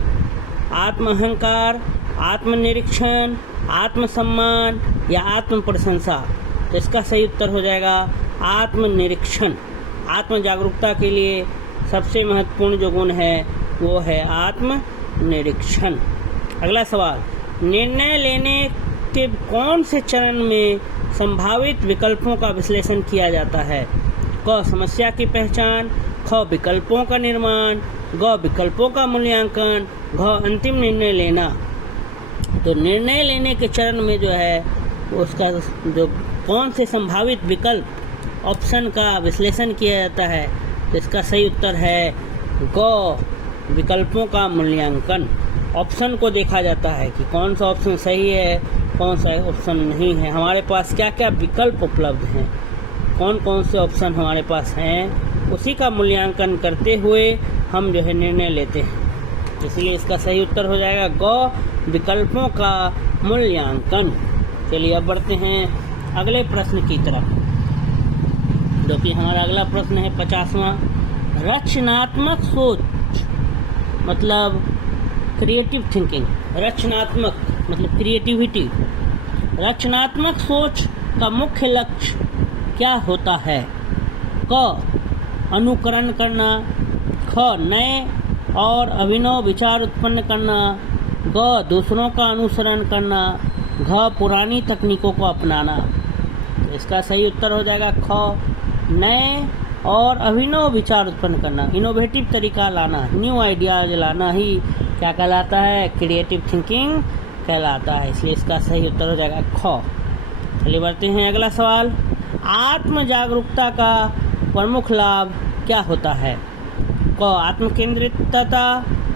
आत्म अहंकार, आत्मनिरीक्षण, आत्मसम्मान या आत्म प्रशंसा? तो इसका सही उत्तर हो जाएगा आत्मनिरीक्षण। आत्म जागरूकता के लिए सबसे महत्वपूर्ण जो गुण है वो है आत्मनिरीक्षण। अगला सवाल, निर्णय लेने के कौन से चरण में संभावित विकल्पों का विश्लेषण किया जाता है? क, समस्या की पहचान, ख, विकल्पों का निर्माण, ग, विकल्पों का मूल्यांकन, घ, अंतिम निर्णय लेना। तो निर्णय लेने के चरण में जो है उसका जो कौन से संभावित विकल्प ऑप्शन का विश्लेषण किया जाता है? तो इसका सही उत्तर है ग, विकल्पों का मूल्यांकन। ऑप्शन को देखा जाता है कि कौन सा ऑप्शन सही है, कौन सा ऑप्शन नहीं है, हमारे पास क्या क्या विकल्प उपलब्ध हैं, कौन कौन से ऑप्शन हमारे पास हैं, उसी का मूल्यांकन करते हुए हम जो है निर्णय लेते हैं। इसलिए इसका सही उत्तर हो जाएगा ग, विकल्पों का मूल्यांकन। चलिए अब बढ़ते हैं अगले प्रश्न की तरफ, जो कि हमारा अगला प्रश्न है 50वां। रचनात्मक सोच मतलब क्रिएटिव थिंकिंग, रचनात्मक मतलब क्रिएटिविटी। रचनात्मक सोच का मुख्य लक्ष्य क्या होता है? क, अनुकरण करना, ख, नए और अभिनव विचार उत्पन्न करना, ग, दूसरों का अनुसरण करना, घ, पुरानी तकनीकों को अपनाना। इसका सही उत्तर हो जाएगा ख, नए और अभिनव विचार उत्पन्न करना, इनोवेटिव तरीका लाना, न्यू आइडियाज लाना ही क्या कहलाता है? क्रिएटिव थिंकिंग कहलाता है। इसलिए इसका सही उत्तर हो जाएगा ख। चलिए बढ़ते हैं अगला सवाल, आत्म जागरूकता का प्रमुख लाभ क्या होता है? क, आत्म केंद्रितता,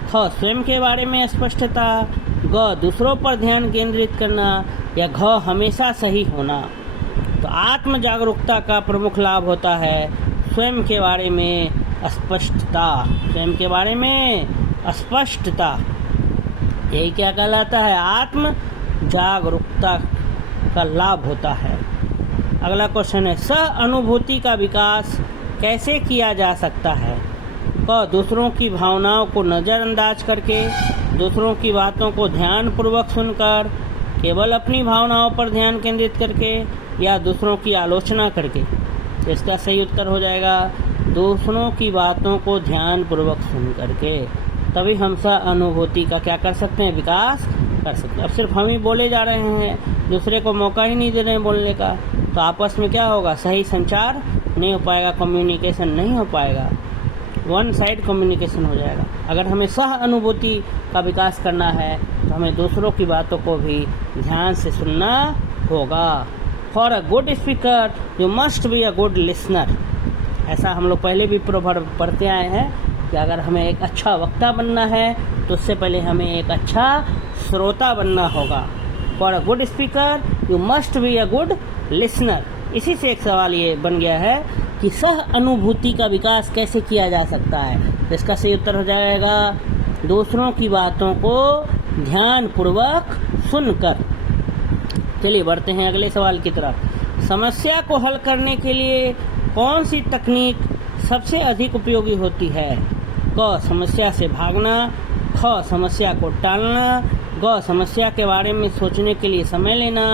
ख, स्वयं के बारे में स्पष्टता, ग, दूसरों पर ध्यान केंद्रित करना या घ, हमेशा सही होना। तो आत्म जागरूकता का प्रमुख लाभ होता है स्वयं के बारे में स्पष्टता, स्वयं के बारे में स्पष्टता, यही क्या कहलाता है? आत्म जागरूकता का लाभ होता है। अगला क्वेश्चन है, सह अनुभूति का विकास कैसे किया जा सकता है? क, दूसरों की भावनाओं को नज़रअंदाज करके, दूसरों की बातों को ध्यानपूर्वक सुनकर, केवल अपनी भावनाओं पर ध्यान केंद्रित करके या दूसरों की आलोचना करके। तो इसका सही उत्तर हो जाएगा दूसरों की बातों को ध्यानपूर्वक सुन करके, तभी हम सह अनुभूति का क्या कर सकते हैं? विकास कर सकते हैं। अब सिर्फ हम ही बोले जा रहे हैं, दूसरे को मौका ही नहीं दे रहे हैं बोलने का, तो आपस में क्या होगा? सही संचार नहीं हो पाएगा, कम्युनिकेशन नहीं हो पाएगा, वन साइड कम्युनिकेशन हो जाएगा। अगर हमें सह अनुभूति का विकास करना है तो हमें दूसरों की बातों को भी ध्यान से सुनना होगा। For a good speaker you must be a good listener. ऐसा हम लोग पहले भी प्रोवर्ब पढ़ते आए हैं कि अगर हमें एक अच्छा वक्ता बनना है तो उससे पहले हमें एक अच्छा श्रोता बनना होगा। For a good speaker you must be a good listener. इसी से एक सवाल ये बन गया है कि सह अनुभूति का विकास कैसे किया जा सकता है? तो इसका सही उत्तर हो जाएगा दूसरों की बातों को ध्यानपूर्वक सुनकर। चलिए बढ़ते हैं अगले सवाल की तरफ। समस्या को हल करने के लिए कौन सी तकनीक सबसे अधिक उपयोगी होती है? क, समस्या से भागना, ख, समस्या को टालना, ग, समस्या के बारे में सोचने के लिए समय लेना,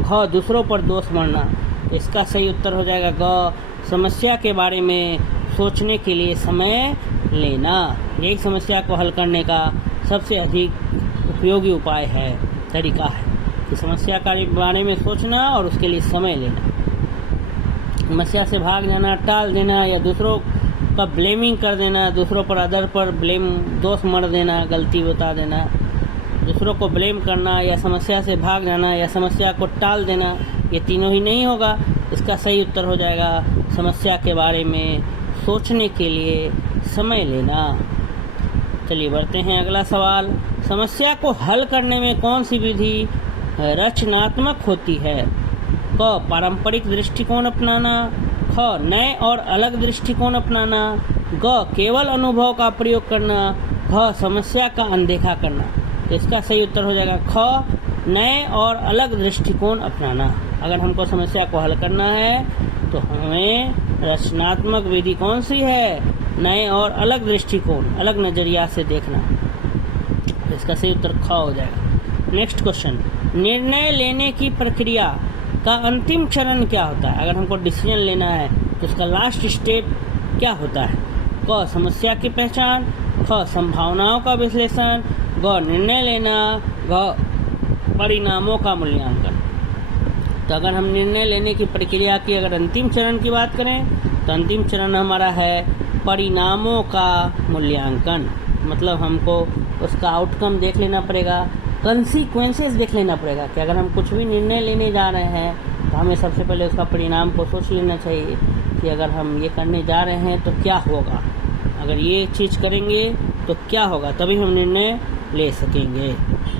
घ, दूसरों पर दोष मढ़ना। इसका सही उत्तर हो जाएगा ग, समस्या के बारे में सोचने के लिए समय लेना। यही समस्या को हल करने का सबसे अधिक उपयोगी उपाय है, तरीका है कि समस्या के बारे में सोचना और उसके लिए समय लेना। समस्या से भाग जाना, टाल देना या दूसरों का ब्लेमिंग कर देना, दूसरों पर अदर पर दोष मढ़ देना, गलती बता देना, दूसरों को ब्लेम करना या समस्या से भाग जाना या समस्या को टाल देना, ये तीनों ही नहीं होगा। इसका सही उत्तर हो जाएगा समस्या के बारे में सोचने के लिए समय लेना। चलिए बढ़ते हैं अगला सवाल। समस्या को हल करने में कौन सी विधि रचनात्मक होती है? क पारंपरिक दृष्टिकोण अपनाना, ख नए और अलग दृष्टिकोण अपनाना, ग केवल अनुभव का प्रयोग करना, घ समस्या का अनदेखा करना। तो इसका सही उत्तर हो जाएगा ख नए और अलग दृष्टिकोण अपनाना। अगर हमको समस्या को हल करना है तो हमें रचनात्मक विधि कौन सी है? नए और अलग दृष्टिकोण, अलग नज़रिया से देखना। इसका सही उत्तर ख हो जाएगा। नेक्स्ट क्वेश्चन, निर्णय लेने की प्रक्रिया का अंतिम चरण क्या होता है? अगर हमको डिसीजन लेना है तो उसका लास्ट स्टेप क्या होता है? क समस्या की पहचान, ख संभावनाओं का विश्लेषण, ग निर्णय लेना, घ परिणामों का मूल्यांकन। तो अगर हम निर्णय लेने की प्रक्रिया की अगर अंतिम चरण की बात करें तो अंतिम चरण हमारा है परिणामों का मूल्यांकन। मतलब हमको उसका आउटकम देख लेना पड़ेगा, कंसीक्वेंसेस देख लेना पड़ेगा कि अगर हम कुछ भी निर्णय लेने जा रहे हैं तो हमें सबसे पहले उसका परिणाम को सोच लेना चाहिए कि अगर हम ये करने जा रहे हैं तो क्या होगा, अगर ये चीज़ करेंगे तो क्या होगा, तभी हम निर्णय ले सकेंगे।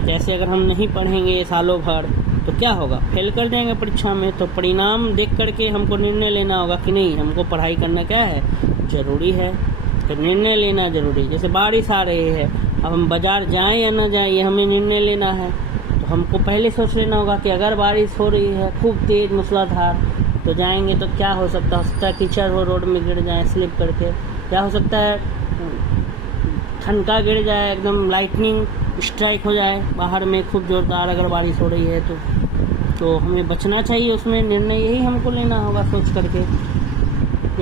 जैसे अगर हम नहीं पढ़ेंगे सालों भर तो क्या होगा, फेल कर जाएंगे परीक्षा में। तो परिणाम देख करके हमको निर्णय लेना होगा कि नहीं, हमको पढ़ाई करना क्या है, ज़रूरी है। तो निर्णय लेना ज़रूरी है। जैसे बारिश आ रही है, अब हम बाज़ार जाएं या ना जाएं ये हमें निर्णय लेना है। तो हमको पहले सोच लेना होगा कि अगर बारिश हो रही है खूब तेज़ मूसलाधार तो जाएंगे तो क्या हो सकता है, कीचड़ हो, रोड में गिर जाए स्लिप करके, क्या हो सकता है, ठनका गिर जाए, एकदम लाइटनिंग स्ट्राइक हो जाए बाहर में खूब ज़ोरदार अगर बारिश हो रही है तो हमें बचना चाहिए। उसमें निर्णय यही हमको लेना होगा सोच करके,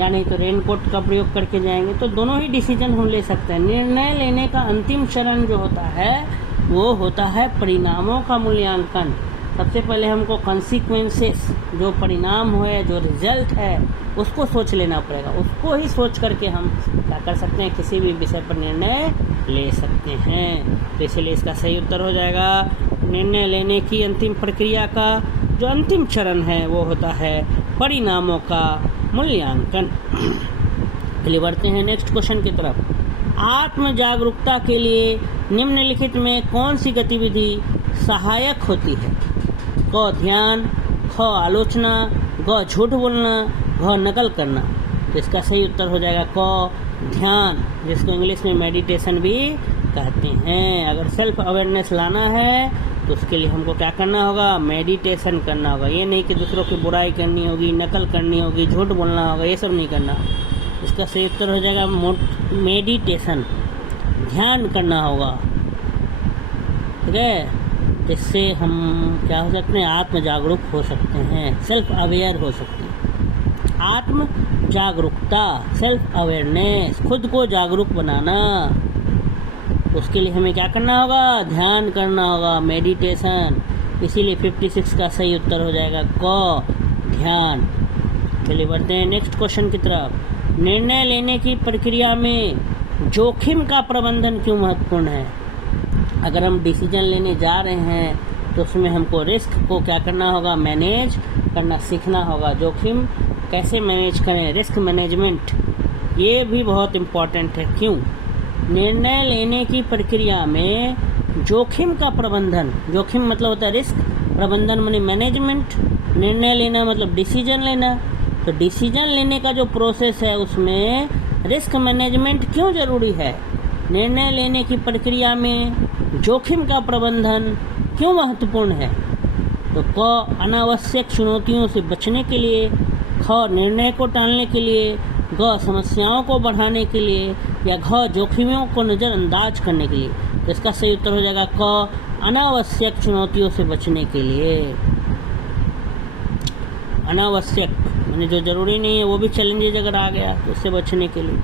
या नहीं तो रेनकोट का प्रयोग करके जाएंगे। तो दोनों ही डिसीजन हम ले सकते हैं। निर्णय लेने का अंतिम चरण जो होता है वो होता है परिणामों का मूल्यांकन। सबसे पहले हमको कंसीक्वेंसेस, जो परिणाम है, जो रिजल्ट है, उसको सोच लेना पड़ेगा। उसको ही सोच करके हम क्या कर सकते हैं, किसी भी विषय पर निर्णय ले सकते हैं। तो इसलिए इसका सही उत्तर हो जाएगा निर्णय लेने की अंतिम प्रक्रिया का जो अंतिम चरण है वो होता है परिणामों का मूल्यांकन। चलिए बढ़ते हैं नेक्स्ट क्वेश्चन की तरफ। आत्म जागरूकता के लिए निम्नलिखित में कौन सी गतिविधि सहायक होती है? क ध्यान, ख आलोचना, ग झूठ बोलना, घ नकल करना। तो इसका सही उत्तर हो जाएगा क ध्यान, जिसको इंग्लिश में मेडिटेशन भी कहते हैं। अगर सेल्फ अवेयरनेस लाना है तो उसके लिए हमको क्या करना होगा, मेडिटेशन करना होगा। ये नहीं कि दूसरों की बुराई करनी होगी, नकल करनी होगी, झूठ बोलना होगा, ये सब नहीं करना। इसका सही उत्तर हो जाएगा मेडिटेशन, ध्यान करना होगा। ठीक है, इससे हम क्या हो सकते हैं, आत्म जागरूक हो सकते हैं, सेल्फ अवेयर हो सकते हैं। आत्म जागरूकता, सेल्फ अवेयरनेस, खुद को जागरूक बनाना, उसके लिए हमें क्या करना होगा, ध्यान करना होगा, मेडिटेशन। इसीलिए 56 का सही उत्तर हो जाएगा क ध्यान। चलिए बढ़ते हैं नेक्स्ट क्वेश्चन की तरफ। निर्णय लेने की प्रक्रिया में जोखिम का प्रबंधन क्यों महत्वपूर्ण है? अगर हम डिसीजन लेने जा रहे हैं तो उसमें हमको रिस्क को क्या करना होगा, मैनेज करना सीखना होगा। जोखिम कैसे मैनेज करें, रिस्क मैनेजमेंट, ये भी बहुत इम्पॉर्टेंट है। क्यों? निर्णय लेने की प्रक्रिया में जोखिम का प्रबंधन, जोखिम मतलब होता है रिस्क, प्रबंधन माने मैनेजमेंट, निर्णय लेना मतलब डिसीजन लेना। तो डिसीजन लेने का जो प्रोसेस है उसमें रिस्क मैनेजमेंट क्यों ज़रूरी है? निर्णय लेने की प्रक्रिया में जोखिम का प्रबंधन क्यों महत्वपूर्ण है? तो क अनावश्यक चुनौतियों से बचने के लिए, ख निर्णय को टालने के लिए, ग समस्याओं को बढ़ाने के लिए, या घ जोखिमों को नज़रअंदाज करने के लिए। तो इसका सही उत्तर हो जाएगा क अनावश्यक चुनौतियों से बचने के लिए। अनावश्यक माने जो ज़रूरी नहीं है, वो भी चैलेंजेज अगर आ गया तो उससे बचने के लिए।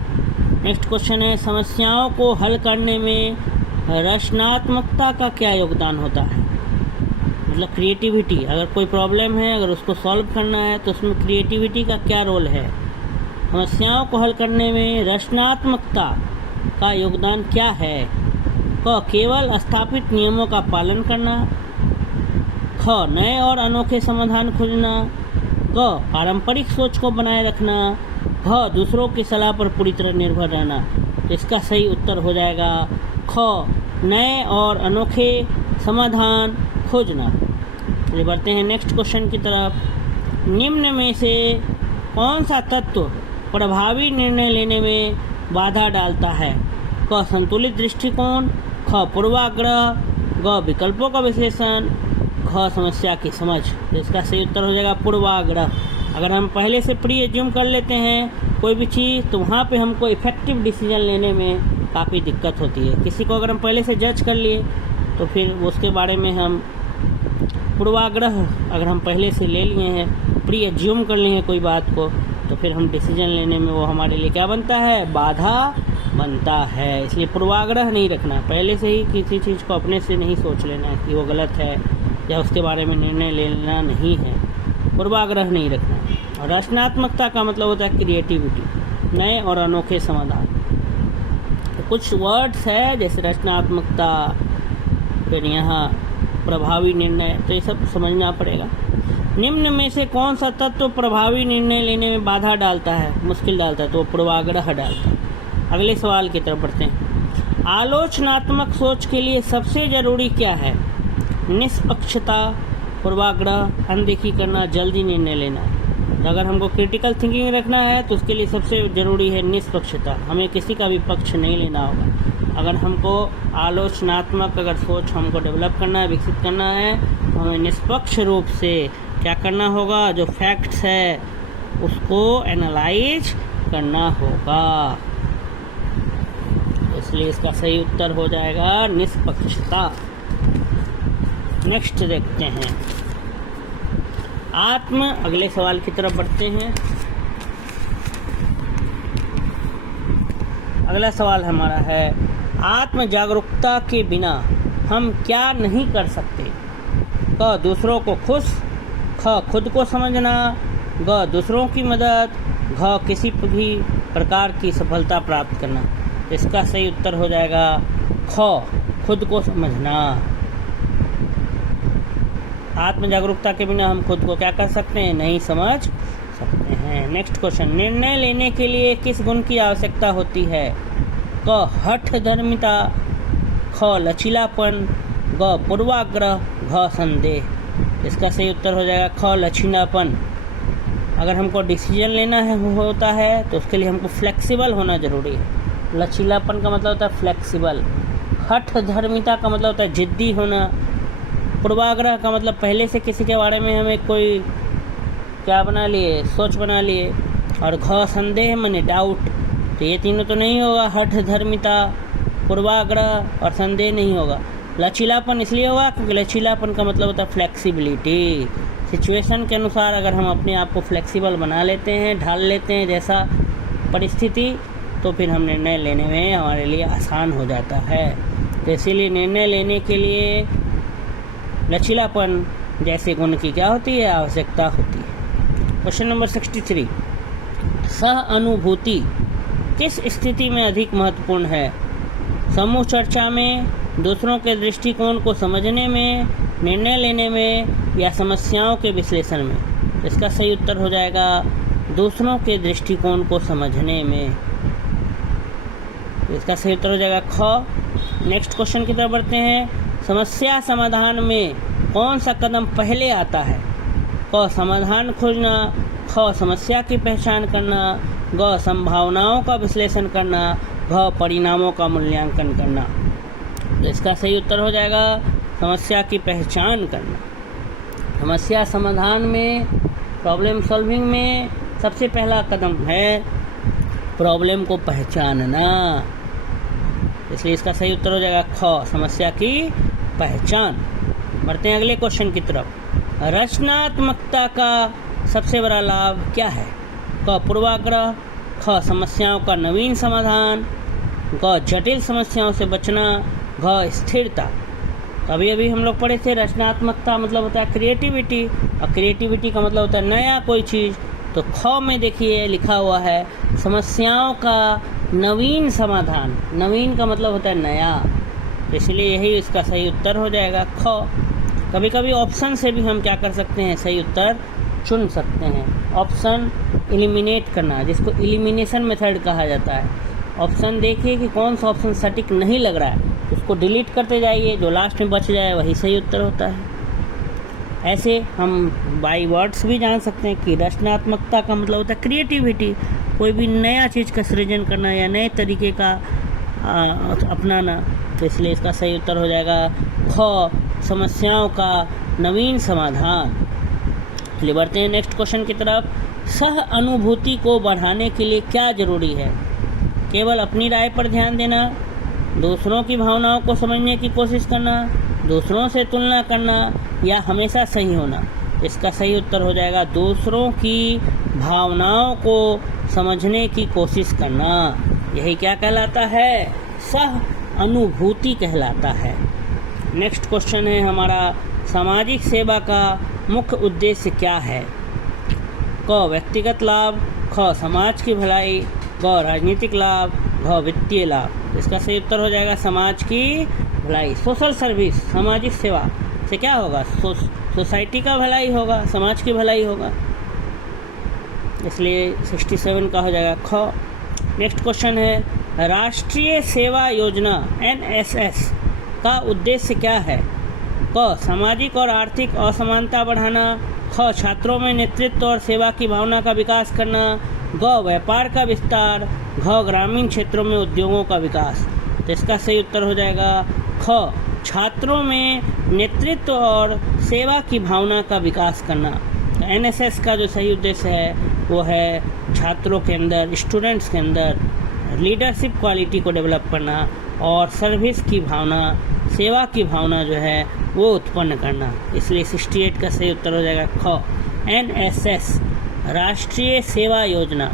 नेक्स्ट क्वेश्चन है, समस्याओं को हल करने में रचनात्मकता का क्या योगदान होता है? मतलब क्रिएटिविटी, अगर कोई प्रॉब्लम है, अगर उसको सॉल्व करना है तो उसमें क्रिएटिविटी का क्या रोल है? समस्याओं को हल करने में रचनात्मकता का योगदान क्या है? क केवल स्थापित नियमों का पालन करना, ख नए और अनोखे समाधान खोजना, ग पारंपरिक सोच को बनाए रखना, घ दूसरों की सलाह पर पूरी तरह निर्भर रहना। तो इसका सही उत्तर हो जाएगा ख नए और अनोखे समाधान खोजना। चलिए बढ़ते हैं नेक्स्ट क्वेश्चन की तरफ। निम्न में से कौन सा तत्व प्रभावी निर्णय लेने में बाधा डालता है? क संतुलित दृष्टिकोण, ख पूर्वाग्रह, ग विकल्पों का विश्लेषण, घ समस्या की समझ। तो इसका सही उत्तर हो जाएगा पूर्वाग्रह। अगर हम पहले से प्री एज्यूम कर लेते हैं कोई भी चीज़ तो वहाँ पे हमको इफ़ेक्टिव डिसीजन लेने में काफ़ी दिक्कत होती है। किसी को अगर हम पहले से जज कर लिए तो फिर उसके बारे में हम पूर्वाग्रह अगर हम पहले से ले लिए हैं, प्री एज्यूम कर लिए हैं कोई बात को, तो फिर हम डिसीजन लेने में वो हमारे लिए क्या बनता है? बाधा बनता है। इसलिए पूर्वाग्रह नहीं रखना, पहले से ही किसी चीज़ को अपने से नहीं सोच लेना कि वो गलत है या उसके बारे में निर्णय लेना नहीं है। पूर्वाग्रह नहीं रखना। और रचनात्मकता का मतलब होता है क्रिएटिविटी, नए और अनोखे समाधान। तो कुछ वर्ड्स है जैसे रचनात्मकता, फिर यहाँ प्रभावी निर्णय, तो ये सब समझना पड़ेगा। निम्न में से कौन सा तत्व प्रभावी निर्णय लेने में बाधा डालता है, मुश्किल डालता है? तो पूर्वाग्रह डालता है। अगले सवाल की तरफ बढ़ते हैं। आलोचनात्मक सोच के लिए सबसे जरूरी क्या है? निष्पक्षता, पूर्वाग्रह, अनदेखी करना, जल्दी निर्णय लेना। अगर हमको क्रिटिकल थिंकिंग रखना है तो उसके लिए सबसे ज़रूरी है निष्पक्षता। हमें किसी का भी पक्ष नहीं लेना होगा। अगर हमको आलोचनात्मक अगर सोच हमको डेवलप करना है, विकसित करना है, तो हमें निष्पक्ष रूप से क्या करना होगा? जो फैक्ट्स है उसको एनालाइज करना होगा। इसलिए इसका सही उत्तर हो जाएगा निष्पक्षता। नेक्स्ट देखते हैं अगले सवाल की तरफ बढ़ते हैं। अगला सवाल हमारा है, आत्म जागरूकता के बिना हम क्या नहीं कर सकते? क दूसरों को खुश, ख खुद को समझना, ग दूसरों की मदद, घ किसी भी प्रकार की सफलता प्राप्त करना। इसका सही उत्तर हो जाएगा ख खुद को समझना। आत्म जागरूकता के बिना हम खुद को क्या कर सकते हैं? नहीं समझ सकते हैं। नेक्स्ट क्वेश्चन, निर्णय लेने के लिए किस गुण की आवश्यकता होती है? क हठ धर्मिता, ख लचीलापन, ग पूर्वाग्रह, घ संदेह। इसका सही उत्तर हो जाएगा ख लचीलापन। अगर हमको डिसीजन लेना होता है तो उसके लिए हमको फ्लेक्सिबल होना ज़रूरी है। लचीलापन का मतलब होता है फ्लेक्सिबल। हठ धर्मिता का मतलब होता है जिद्दी होना। पूर्वाग्रह का मतलब पहले से किसी के बारे में हमें कोई क्या बना लिए, सोच बना लिए। और घ संदेह माने डाउट। तो ये तीनों तो नहीं होगा, हठ धर्मिता, पूर्वाग्रह और संदेह नहीं होगा। लचीलापन इसलिए होगा क्योंकि लचीलापन का मतलब होता है फ्लेक्सिबिलिटी। सिचुएशन के अनुसार अगर हम अपने आप को फ्लेक्सिबल बना लेते हैं, ढाल लेते हैं जैसा परिस्थिति, तो फिर हम निर्णय लेने में हमारे लिए आसान हो जाता है। तो इसीलिए निर्णय लेने के लिए लचीलापन जैसे गुण की क्या होती है? आवश्यकता होती है। क्वेश्चन नंबर 63, सह अनुभूति किस स्थिति में अधिक महत्वपूर्ण है? समूह चर्चा में, दूसरों के दृष्टिकोण को समझने में, निर्णय लेने में, या समस्याओं के विश्लेषण में? इसका सही उत्तर हो जाएगा दूसरों के दृष्टिकोण को समझने में। इसका सही उत्तर हो जाएगा ख। नेक्स्ट क्वेश्चन की तरफ बढ़ते हैं। समस्या समाधान में कौन सा कदम पहले आता है? क समाधान खोजना, ख समस्या की पहचान करना, ग संभावनाओं का विश्लेषण करना, घ परिणामों का मूल्यांकन करना। तो इसका सही उत्तर हो जाएगा समस्या की पहचान करना। समस्या समाधान में, प्रॉब्लम सॉल्विंग में सबसे पहला कदम है प्रॉब्लम को पहचानना। इसलिए इसका सही उत्तर हो जाएगा ख समस्या की पहचान। बढ़ते हैं अगले क्वेश्चन की तरफ। रचनात्मकता का सबसे बड़ा लाभ क्या है? क पूर्वाग्रह, ख समस्याओं का नवीन समाधान, ग जटिल समस्याओं से बचना, घ स्थिरता। अभी अभी हम लोग पढ़े थे रचनात्मकता मतलब होता है क्रिएटिविटी, और क्रिएटिविटी का मतलब होता है नया कोई चीज़। तो ख में देखिए लिखा हुआ है समस्याओं का नवीन समाधान। नवीन का मतलब होता है नया, इसलिए यही इसका सही उत्तर हो जाएगा ख। कभी कभी ऑप्शन से भी हम क्या कर सकते हैं? सही उत्तर चुन सकते हैं। ऑप्शन एलिमिनेट करना, जिसको एलिमिनेशन मेथड कहा जाता है। ऑप्शन देखिए कि कौन सा ऑप्शन सटीक नहीं लग रहा है उसको डिलीट करते जाइए, जो लास्ट में बच जाए वही सही उत्तर होता है। ऐसे हम बाई वर्ड्स भी जान सकते हैं कि रचनात्मकता का मतलब होता है क्रिएटिविटी, कोई भी नया चीज़ का सृजन करना या नए तरीके का अपनाना। तो इसलिए इसका सही उत्तर हो जाएगा ख, समस्याओं का नवीन समाधान। चलिए बढ़ते हैं नेक्स्ट क्वेश्चन की तरफ। सह अनुभूति को बढ़ाने के लिए क्या जरूरी है? केवल अपनी राय पर ध्यान देना, दूसरों की भावनाओं को समझने की कोशिश करना, दूसरों से तुलना करना, या हमेशा सही होना। इसका सही उत्तर हो जाएगा दूसरों की भावनाओं को समझने की कोशिश करना। यही क्या कहलाता है? सह अनुभूति कहलाता है। नेक्स्ट क्वेश्चन है हमारा, सामाजिक सेवा का मुख्य उद्देश्य क्या है? क, व्यक्तिगत लाभ, ख, समाज की भलाई, ग, राजनीतिक लाभ, घ, वित्तीय लाभ। इसका सही उत्तर हो जाएगा समाज की भलाई। सोशल सर्विस, सामाजिक सेवा से क्या होगा? सोसाइटी का भलाई होगा, समाज की भलाई होगा। इसलिए 67 का हो जाएगा ख। नेक्स्ट क्वेश्चन है, राष्ट्रीय सेवा योजना NSS का उद्देश्य क्या है? क, सामाजिक और आर्थिक असमानता बढ़ाना, ख, छात्रों में नेतृत्व और सेवा की भावना का विकास करना, ग, व्यापार का विस्तार, घ, ग्रामीण क्षेत्रों में उद्योगों का विकास। तो इसका सही उत्तर हो जाएगा ख, छात्रों में नेतृत्व और सेवा की भावना का विकास करना। तो NSS का जो सही उद्देश्य है वो है छात्रों के अंदर, स्टूडेंट्स के अंदर लीडरशिप क्वालिटी को डेवलप करना और सर्विस की भावना, सेवा की भावना जो है वो उत्पन्न करना। इसलिए 68 का सही उत्तर हो जाएगा ख, NSS राष्ट्रीय सेवा योजना।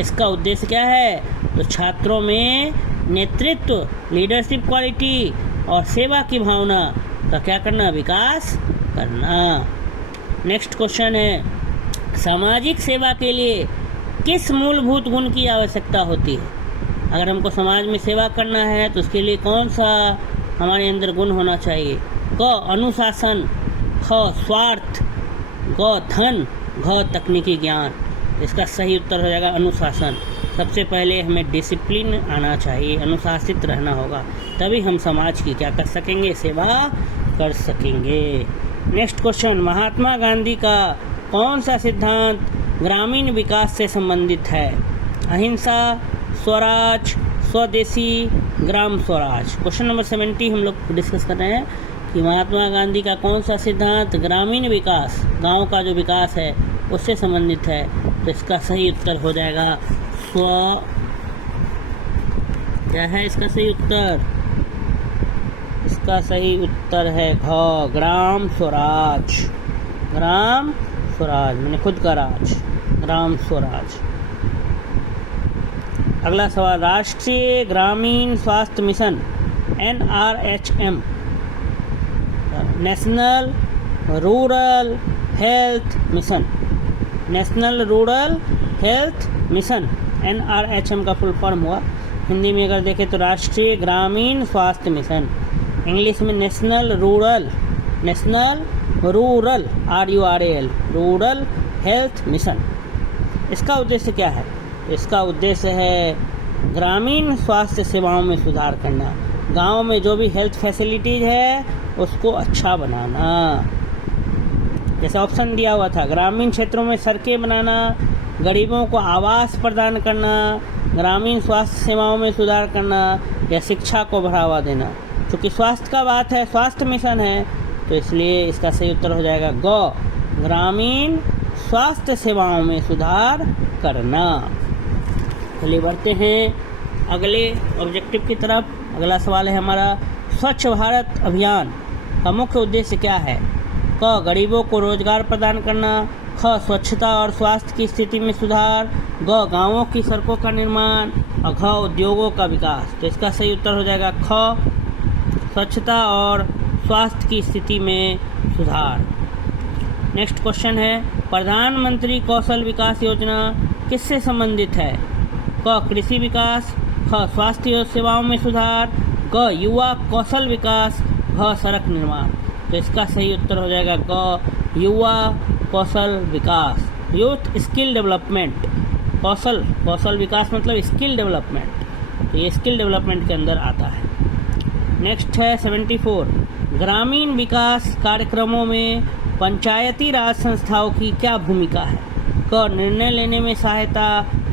इसका उद्देश्य क्या है? तो छात्रों में नेतृत्व, लीडरशिप क्वालिटी और सेवा की भावना का क्या करना? विकास करना। नेक्स्ट क्वेश्चन है, सामाजिक सेवा के लिए किस मूलभूत गुण की आवश्यकता होती है? अगर हमको समाज में सेवा करना है तो उसके लिए कौन सा हमारे अंदर गुण होना चाहिए? क, अनुशासन, ख, स्वार्थ, ग, धन, घ, तकनीकी ज्ञान। इसका सही उत्तर हो जाएगा अनुशासन। सबसे पहले हमें डिसिप्लिन आना चाहिए, अनुशासित रहना होगा, तभी हम समाज की क्या कर सकेंगे? सेवा कर सकेंगे। नेक्स्ट क्वेश्चन, महात्मा गांधी का कौन सा सिद्धांत ग्रामीण विकास से संबंधित है? अहिंसा, स्वराज, स्वदेशी, ग्राम स्वराज। क्वेश्चन नंबर 70 हम लोग डिस्कस कर रहे हैं कि महात्मा गांधी का कौन सा सिद्धांत ग्रामीण विकास, गांव का जो विकास है उससे संबंधित है। तो इसका सही उत्तर हो जाएगा क्या है इसका सही उत्तर? इसका सही उत्तर है घ, ग्राम स्वराज। ग्राम स्वराज मैंने खुद का राज, ग्राम स्वराज। अगला सवाल, राष्ट्रीय ग्रामीण स्वास्थ्य mission NRHM, national rural health mission. National rural health mission NRHM का फुल फॉर्म हुआ। हिंदी में अगर देखें तो राष्ट्रीय ग्रामीण स्वास्थ्य मिशन, इंग्लिश में national rural RURAL rural health mission. इसका उद्देश्य क्या है? इसका उद्देश्य है ग्रामीण स्वास्थ्य सेवाओं में सुधार करना, गांव में जो भी हेल्थ फैसिलिटीज है उसको अच्छा बनाना। जैसे ऑप्शन दिया हुआ था, ग्रामीण क्षेत्रों में सड़कें बनाना, गरीबों को आवास प्रदान करना, ग्रामीण स्वास्थ्य सेवाओं में सुधार करना या शिक्षा को बढ़ावा देना। क्योंकि स्वास्थ्य का बात है, स्वास्थ्य मिशन है, तो इसलिए इसका सही उत्तर हो जाएगा ग, ग्रामीण स्वास्थ्य सेवाओं में सुधार करना। चलिए बढ़ते हैं अगले ऑब्जेक्टिव की तरफ। अगला सवाल है हमारा, स्वच्छ भारत अभियान का मुख्य उद्देश्य क्या है? क, गरीबों को रोजगार प्रदान करना, ख, स्वच्छता और स्वास्थ्य की स्थिति में सुधार, ग, गांवों की सड़कों का निर्माण और घ, उद्योगों का विकास। तो इसका सही उत्तर हो जाएगा ख, स्वच्छता और स्वास्थ्य की स्थिति में सुधार। नेक्स्ट क्वेश्चन है, प्रधानमंत्री कौशल विकास योजना किससे संबंधित है? क, कृषि विकास, ख, स्वास्थ्य सेवाओं में सुधार, ग, युवा कौशल विकास, घ, सड़क निर्माण। तो इसका सही उत्तर हो जाएगा ग, युवा कौशल विकास, यूथ स्किल डेवलपमेंट। कौशल विकास मतलब स्किल डेवलपमेंट, तो ये स्किल डेवलपमेंट के अंदर आता है। नेक्स्ट है 74, ग्रामीण विकास कार्यक्रमों में पंचायती राज संस्थाओं की क्या भूमिका है? क, निर्णय लेने में सहायता,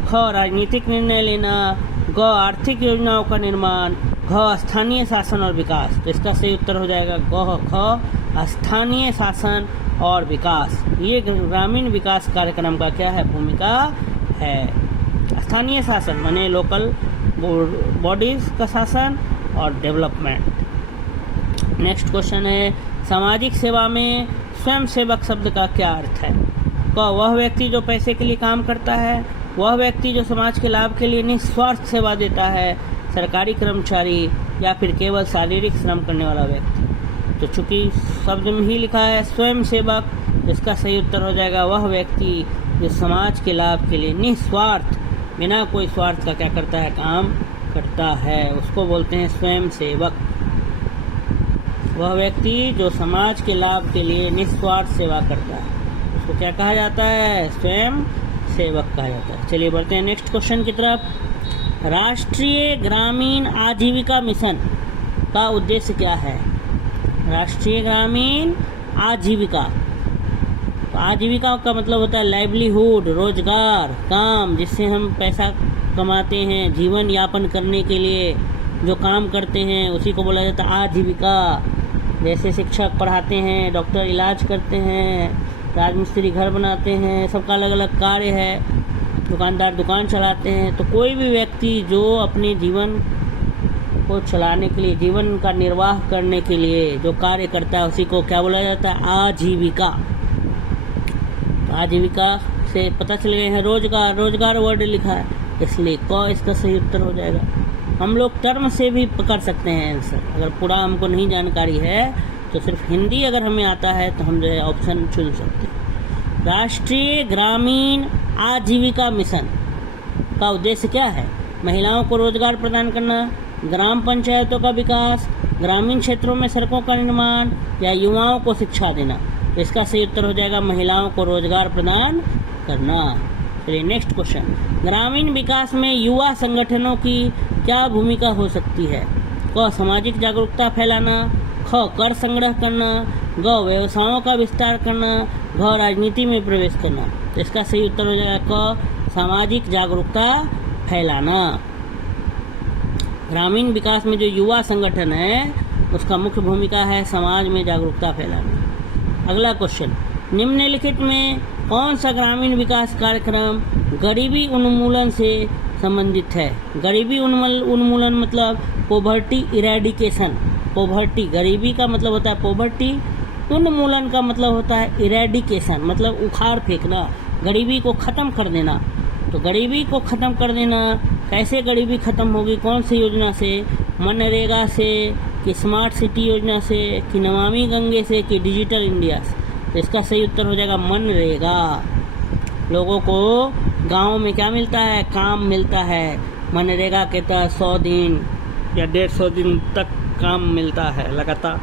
ख, राजनीतिक निर्णय लेना, ग, आर्थिक योजनाओं का निर्माण, घ, स्थानीय शासन और विकास। तो इसका सही उत्तर हो जाएगा ग, ख, स्थानीय शासन और विकास। ये ग्रामीण विकास कार्यक्रम का क्या है? भूमिका है। स्थानीय शासन माने लोकल बॉडीज का शासन और डेवलपमेंट। नेक्स्ट क्वेश्चन है, सामाजिक सेवा में स्वयं सेवक शब्द का क्या अर्थ है? क, वह व्यक्ति जो पैसे के लिए काम करता है, वह व्यक्ति जो समाज के लाभ के लिए निस्वार्थ सेवा देता है, सरकारी कर्मचारी या फिर केवल शारीरिक श्रम करने वाला व्यक्ति। तो चूंकि शब्द में ही लिखा है स्वयं सेवक, इसका सही उत्तर हो जाएगा वह व्यक्ति जो समाज के लाभ के लिए निस्वार्थ, बिना कोई स्वार्थ का क्या करता है? काम करता है, उसको बोलते हैं स्वयं सेवक। वह व्यक्ति जो समाज के लाभ के लिए निस्वार्थ सेवा करता है, उसको क्या कहा जाता है? स्वयं सेवक कहा जाता है। चलिए बढ़ते हैं नेक्स्ट क्वेश्चन की तरफ। राष्ट्रीय ग्रामीण आजीविका मिशन का उद्देश्य क्या है? राष्ट्रीय ग्रामीण आजीविका, तो आजीविका का मतलब होता है लाइवलीहुड, रोजगार, काम जिससे हम पैसा कमाते हैं, जीवन यापन करने के लिए जो काम करते हैं उसी को बोला जाता है आजीविका। जैसे शिक्षक पढ़ाते हैं, डॉक्टर इलाज करते हैं, राजमिस्त्री घर बनाते हैं, सबका अलग अलग कार्य है, दुकानदार दुकान चलाते हैं। तो कोई भी व्यक्ति जो अपने जीवन को चलाने के लिए, जीवन का निर्वाह करने के लिए जो कार्य करता है उसी को क्या बोला जाता है? आजीविका। तो आजीविका से पता चल गए हैं रोजगार, रोजगार वर्ड लिखा है इसलिए क इसका सही उत्तर हो जाएगा। हम लोग टर्म से भी कर सकते हैं आंसर, अगर पूरा हमको नहीं जानकारी है तो सिर्फ हिंदी अगर हमें आता है तो हम जो है ऑप्शन चुन सकते हैं। राष्ट्रीय ग्रामीण आजीविका मिशन का उद्देश्य क्या है? महिलाओं को रोजगार प्रदान करना, ग्राम पंचायतों का विकास, ग्रामीण क्षेत्रों में सड़कों का निर्माण या युवाओं को शिक्षा देना। तो इसका सही उत्तर हो जाएगा महिलाओं को रोजगार प्रदान करना। चलिए नेक्स्ट क्वेश्चन, ग्रामीण विकास में युवा संगठनों की क्या भूमिका हो सकती है? क, सामाजिक जागरूकता फैलाना, ख, कर संग्रह करना, ग, व्यवसायों का विस्तार करना, घ, राजनीति में प्रवेश करना। तो इसका सही उत्तर हो जाएगा क, सामाजिक जागरूकता फैलाना। ग्रामीण विकास में जो युवा संगठन है उसका मुख्य भूमिका है समाज में जागरूकता फैलाना। अगला क्वेश्चन, निम्नलिखित में कौन सा ग्रामीण विकास कार्यक्रम गरीबी उन्मूलन से संबंधित है? गरीबी उन्मूलन मतलब पोवर्टी इरेडिकेशन। पोवर्टी, गरीबी का मतलब होता है पोवर्टी, उन्मूलन का मतलब होता है इरेडिकेशन, मतलब उखाड़ फेंकना, गरीबी को ख़त्म कर देना। तो गरीबी को ख़त्म कर देना, कैसे गरीबी ख़त्म होगी? कौन सी योजना से? मनरेगा से, कि स्मार्ट सिटी योजना से, कि नमामि गंगे से, कि डिजिटल इंडिया से? तो इसका सही उत्तर हो जाएगा मनरेगा। लोगों को गांव में क्या मिलता है? काम मिलता है। मनरेगा के तहत 100 दिन या 150 दिन तक काम मिलता है लगातार,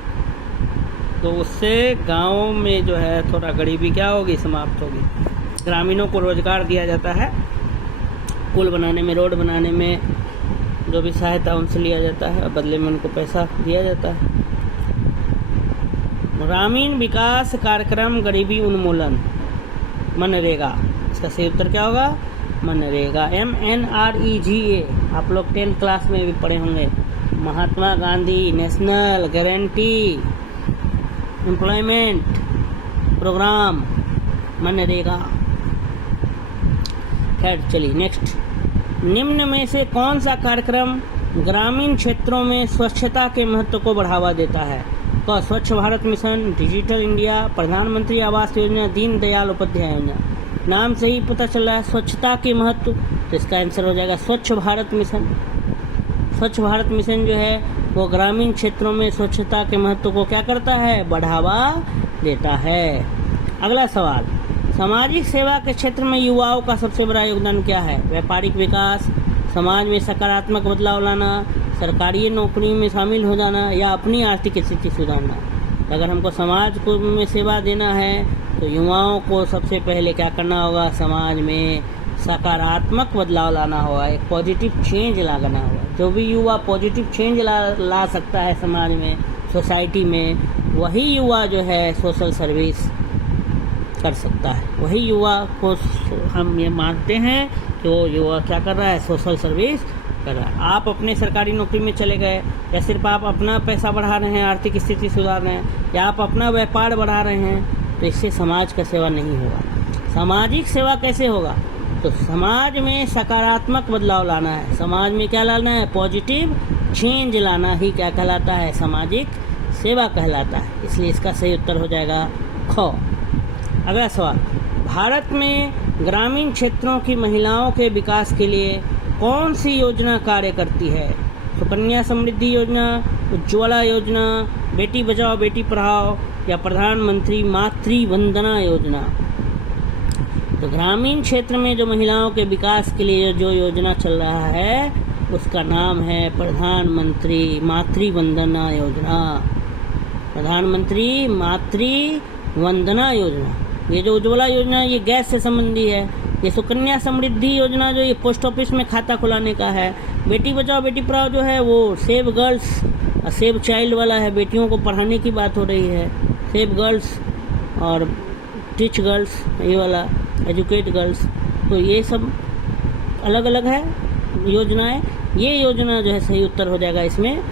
तो उससे गांव में जो है थोड़ा गरीबी क्या होगी? समाप्त होगी। ग्रामीणों को रोजगार दिया जाता है, पुल बनाने में, रोड बनाने में जो भी सहायता उनसे लिया जाता है और बदले में उनको पैसा दिया जाता है। ग्रामीण विकास कार्यक्रम गरीबी उन्मूलन मनरेगा, इसका सही उत्तर क्या होगा? मनरेगा, MNREGA। आप लोग 10th क्लास में भी पढ़े होंगे। Mahatma Gandhi national guarantee employment programme मनरेगा। खैर चलिए नेक्स्ट, निम्न में से कौन सा कार्यक्रम ग्रामीण क्षेत्रों में स्वच्छता के महत्व को बढ़ावा देता है? क, स्वच्छ भारत मिशन, डिजिटल इंडिया, प्रधानमंत्री आवास योजना, दीन दयाल उपाध्याय योजना। नाम से ही पता चल रहा है स्वच्छता के महत्व, तो इसका आंसर हो जाएगा स्वच्छ भारत मिशन। स्वच्छ भारत मिशन जो है वो ग्रामीण क्षेत्रों में स्वच्छता के महत्व को क्या करता है? बढ़ावा देता है। अगला सवाल, सामाजिक सेवा के क्षेत्र में युवाओं का सबसे बड़ा योगदान क्या है? व्यापारिक विकास, समाज में सकारात्मक बदलाव लाना, सरकारी नौकरी में शामिल हो जाना या अपनी आर्थिक स्थिति सुधारना। अगर हमको समाज को में सेवा देना है तो युवाओं को सबसे पहले क्या करना होगा? समाज में सकारात्मक बदलाव लाना होगा, एक पॉजिटिव चेंज लाना होगा। जो भी युवा पॉजिटिव चेंज ला सकता है समाज में, सोसाइटी में, वही युवा जो है सोशल सर्विस कर सकता है। वही युवा को हम ये मानते हैं कि वो युवा क्या कर रहा है, सोशल सर्विस कर रहा है। आप अपने सरकारी नौकरी में चले गए, या सिर्फ आप अपना पैसा बढ़ा रहे हैं, आर्थिक स्थिति सुधार रहे हैं, या आप अपना व्यापार बढ़ा रहे हैं, तो इससे समाज का सेवा नहीं होगा। सामाजिक सेवा कैसे होगा? तो समाज में सकारात्मक बदलाव लाना है। समाज में क्या लाना है? पॉजिटिव चेंज लाना ही क्या कहलाता है? सामाजिक सेवा कहलाता है। इसलिए इसका सही उत्तर हो जाएगा ख। अगला सवाल, भारत में ग्रामीण क्षेत्रों की महिलाओं के विकास के लिए कौन सी योजना कार्य करती है? सुकन्या समृद्धि योजना, उज्ज्वला योजना, बेटी बचाओ बेटी पढ़ाओ, या प्रधानमंत्री मातृ वंदना योजना? तो ग्रामीण क्षेत्र में जो महिलाओं के विकास के लिए जो योजना चल रहा है उसका नाम है प्रधानमंत्री मातृ वंदना योजना। प्रधानमंत्री मातृ वंदना योजना। ये जो उज्ज्वला योजना ये गैस से संबंधी है। ये सुकन्या समृद्धि योजना जो ये पोस्ट ऑफिस में खाता खुलाने का है। बेटी बचाओ बेटी पढ़ाओ जो है वो सेव गर्ल्स सेव चाइल्ड वाला है, बेटियों को पढ़ाने की बात हो रही है। सेव गर्ल्स और टीच गर्ल्स, ये वाला एजुकेट गर्ल्स। तो ये सब अलग अलग है योजनाएं। ये योजना जो है सही उत्तर हो जाएगा इसमें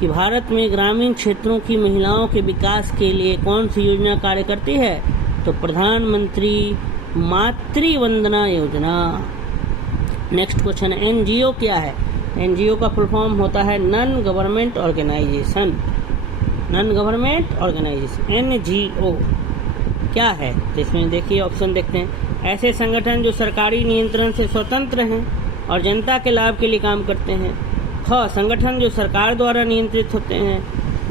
कि भारत में ग्रामीण क्षेत्रों की महिलाओं के विकास के लिए कौन सी योजना कार्य करती है? तो प्रधानमंत्री मातृ Vandana Yojana. Next question, NGO क्या है? एनजीओ का फुल फॉर्म होता है non government organisation. Non government organisation NGO क्या है? तो इसमें देखिए ऑप्शन देखते हैं। ऐसे संगठन जो सरकारी नियंत्रण से स्वतंत्र हैं और जनता के लाभ के लिए काम करते हैं। ख, संगठन जो सरकार द्वारा नियंत्रित होते हैं।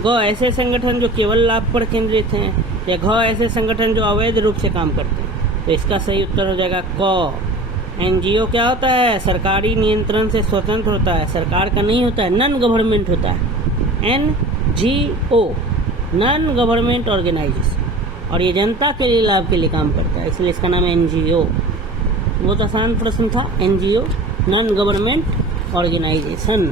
ग, ऐसे संगठन जो केवल लाभ पर केंद्रित हैं। या घ, ऐसे संगठन जो अवैध रूप से काम करते हैं। तो इसका सही उत्तर हो जाएगा क। एनजीओ क्या होता है? सरकारी नियंत्रण से स्वतंत्र होता है, सरकार का नहीं होता है, नॉन गवर्नमेंट होता है। एनजीओ नॉन गवर्नमेंट ऑर्गेनाइजेशन, और ये जनता के लिए लाभ के लिए काम करता है, इसलिए इसका नाम है एनजीओ। बहुत आसान प्रश्न था, एनजीओ नॉन गवर्नमेंट ऑर्गेनाइजेशन।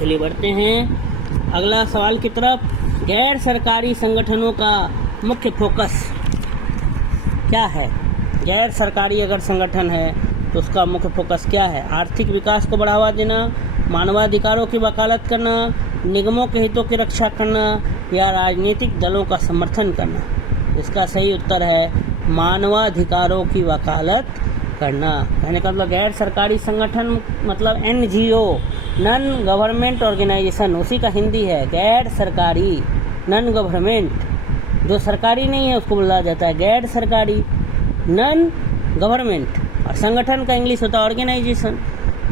चलिए बढ़ते हैं अगला सवाल की तरफ। गैर सरकारी संगठनों का मुख्य फोकस क्या है? गैर सरकारी अगर संगठन है तो उसका मुख्य फोकस क्या है? आर्थिक विकास को बढ़ावा देना, मानवाधिकारों की वकालत करना, निगमों के हितों की रक्षा करना, या राजनीतिक दलों का समर्थन करना? इसका सही उत्तर है मानवाधिकारों की वकालत करना। कहने का मतलब गैर सरकारी संगठन मतलब एनजीओ नॉन गवर्नमेंट ऑर्गेनाइजेशन, उसी का हिंदी है गैर सरकारी। नॉन गवर्नमेंट जो सरकारी नहीं है उसको बोला जाता है गैर सरकारी, नॉन गवर्नमेंट, और संगठन का इंग्लिश होता है ऑर्गेनाइजेशन।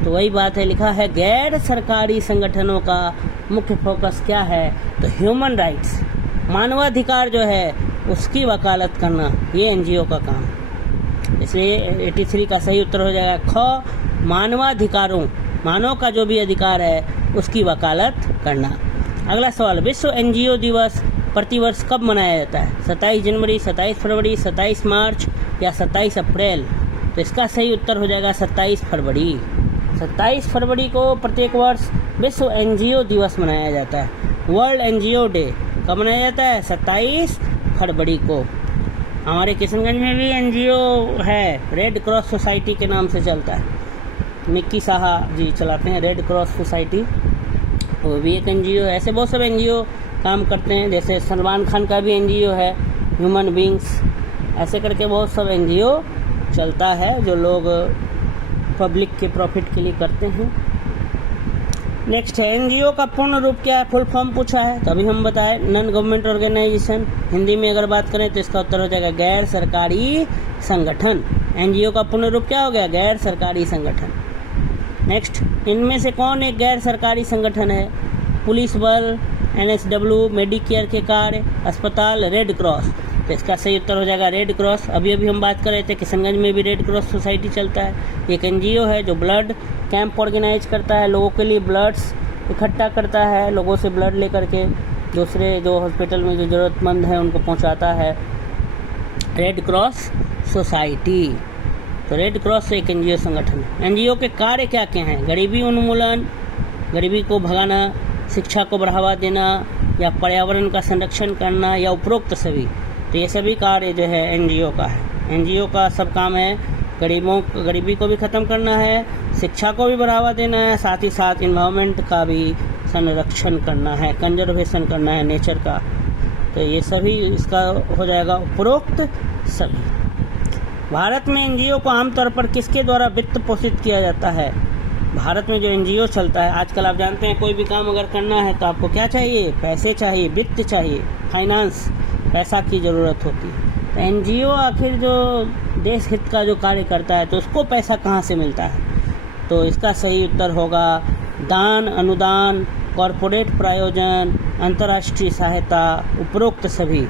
तो वही बात है, लिखा है गैर सरकारी संगठनों का मुख्य फोकस क्या है? तो ह्यूमन राइट्स, मानवाधिकार जो है उसकी वकालत करना, ये एनजीओ का काम। इसलिए 83 का सही उत्तर हो जाएगा ख, मानवाधिकारों, मानव का जो भी अधिकार है उसकी वकालत करना। अगला सवाल, विश्व एनजीओ दिवस प्रतिवर्ष कब मनाया जाता है? 27 जनवरी, 27 फरवरी, 27 मार्च, या 27 अप्रैल? तो इसका सही उत्तर हो जाएगा 27 फरवरी। 27 फरवरी को प्रत्येक वर्ष विश्व एनजीओ दिवस मनाया जाता है। वर्ल्ड एनजीओ डे कब मनाया जाता है? 27 फरवरी को। हमारे किशनगंज में भी एनजीओ है, रेड क्रॉस सोसाइटी के नाम से चलता है। मिक्की साहा जी चलाते हैं रेड क्रॉस सोसाइटी, वो भी एक एनजीओ है। ऐसे बहुत सारे एनजीओ काम करते हैं, जैसे सलमान खान का भी एनजीओ है ह्यूमन बींग्स। ऐसे करके बहुत सब एनजीओ चलता है जो लोग पब्लिक के प्रॉफिट के लिए करते हैं। नेक्स्ट है एनजीओ का पूर्ण रूप क्या है? फुल फॉर्म पूछा है तो अभी हम बताएं, नॉन गवर्नमेंट ऑर्गेनाइजेशन। हिंदी में अगर बात करें तो इसका उत्तर हो जाएगा गैर सरकारी संगठन। एनजीओ का पूर्ण रूप क्या हो गया? गैर सरकारी संगठन। नेक्स्ट, इनमें से कौन एक गैर सरकारी संगठन है? पुलिस बल, एनएसडब्ल्यू, मेडिकेयर के कार्य, अस्पताल, रेड क्रॉस? तो इसका सही उत्तर हो जाएगा रेड क्रॉस। अभी हम बात कर रहे थे किशनगंज में भी रेड क्रॉस सोसाइटी चलता है। एक एनजीओ है जो ब्लड कैंप ऑर्गेनाइज करता है, लोगों के लिए ब्लड्स इकट्ठा करता है, लोगों से ब्लड लेकर के दूसरे जो हॉस्पिटल में जो ज़रूरतमंद है उनको पहुंचाता है, रेड क्रॉस सोसाइटी। तो रेड क्रॉस एक एनजीओ संगठन है। एनजीओ के कार्य क्या क्या हैं? गरीबी उन्मूलन, गरीबी को भगाना, शिक्षा को बढ़ावा देना, या पर्यावरण का संरक्षण करना, या उपरोक्त सभी। तो ये सभी कार्य जो है एनजीओ का है। एनजीओ का सब काम है गरीबी को भी ख़त्म करना है, शिक्षा को भी बढ़ावा देना है, साथ ही साथ इन्वायरमेंट का भी संरक्षण करना है, कंजर्वेशन करना है नेचर का। तो ये सभी इसका हो जाएगा उपरोक्त सभी। भारत में एनजीओ को आमतौर पर किसके द्वारा वित्त पोषित किया जाता है? भारत में जो एनजीओ चलता है आजकल, आप जानते हैं कोई भी काम अगर करना है तो आपको क्या चाहिए? पैसे चाहिए, वित्त चाहिए, फाइनेंस, पैसा की ज़रूरत होती है। तो एनजीओ आखिर जो देश हित का जो कार्य करता है तो उसको पैसा कहाँ से मिलता है? तो इसका सही उत्तर होगा दान, अनुदान, कॉरपोरेट प्रायोजन, अंतर्राष्ट्रीय सहायता, उपरोक्त सभी।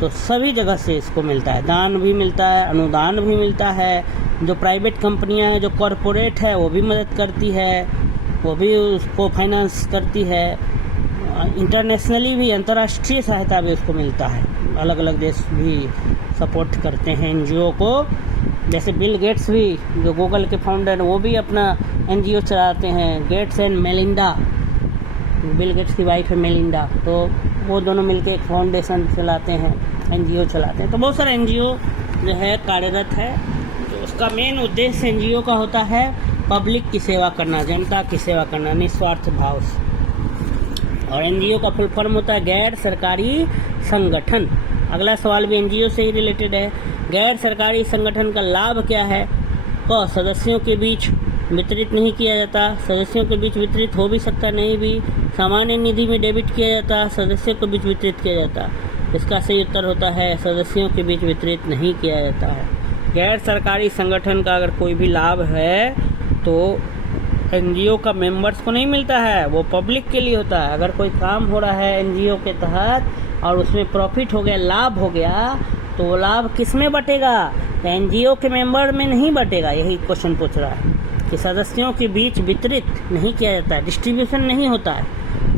तो सभी जगह से इसको मिलता है, दान भी मिलता है, अनुदान भी मिलता है। जो प्राइवेट कंपनियां हैं, जो कॉरपोरेट है, वो भी मदद करती है, वो भी उसको फाइनेंस करती है। इंटरनेशनली भी, अंतर्राष्ट्रीय सहायता भी उसको मिलता है। अलग अलग देश भी सपोर्ट करते हैं एनजीओ को। जैसे बिल गेट्स भी, जो गूगल के फाउंडर, वो भी अपना एनजीओ चलाते हैं, Gates and Melinda. Bill Gates की वाइफ है मेलिंडा, तो वो दोनों मिलकर एक फाउंडेशन चलाते हैं, एनजीओ चलाते हैं। तो बहुत सारा एनजीओ जो है कार्यरत है। तो उसका मेन उद्देश्य एनजीओ का होता है पब्लिक की सेवा करना, जनता की सेवा करना निस्वार्थ भाव से। और एनजीओ का फुल फॉर्म होता है गैर सरकारी संगठन। अगला सवाल भी एनजीओ से ही रिलेटेड है। गैर सरकारी संगठन का लाभ क्या है? क, सदस्यों के बीच वितरित नहीं किया जाता, सदस्यों के बीच वितरित हो भी सकता नहीं भी। सामान्य निधि में डेबिट किया जाता, सदस्यों के बीच वितरित किया जाता। इसका सही उत्तर होता है सदस्यों के बीच वितरित नहीं किया जाता है। गैर सरकारी संगठन का अगर कोई भी लाभ है तो एनजीओ का मेंबर्स को नहीं मिलता है, वो पब्लिक के लिए होता है। अगर कोई काम हो रहा है एनजीओ के तहत और उसमें प्रॉफिट हो गया, लाभ हो गया, तो वो लाभ किस में बटेगा? तो एनजीओ के मेंबर में नहीं बटेगा। यही क्वेश्चन पूछ रहा है कि सदस्यों के बीच वितरित नहीं किया जाता है, डिस्ट्रीब्यूशन नहीं होता है,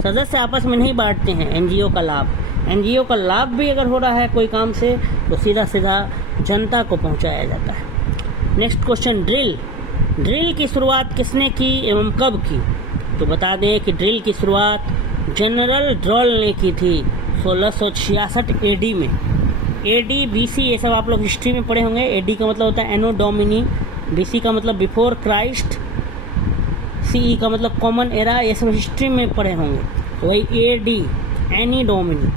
सदस्य आपस में नहीं बांटते हैं एनजीओ का लाभ। एनजीओ का लाभ भी अगर हो रहा है कोई काम से तो सीधा सीधा जनता को पहुंचाया जाता है। नेक्स्ट क्वेश्चन, ड्रिल की शुरुआत किसने की एवं कब की? तो बता दें कि ड्रिल की शुरुआत जनरल ड्रॉल ने की थी 1666 एडी में। एडी, बीसी, ये सब आप लोग हिस्ट्री में पढ़े होंगे। एडी का मतलब होता है एनो डोमिनी, बीसी का मतलब बिफोर क्राइस्ट, सीई का मतलब कॉमन एरा, ये सब हिस्ट्री में पढ़े होंगे। तो वही एडी, एनी डोमिनी।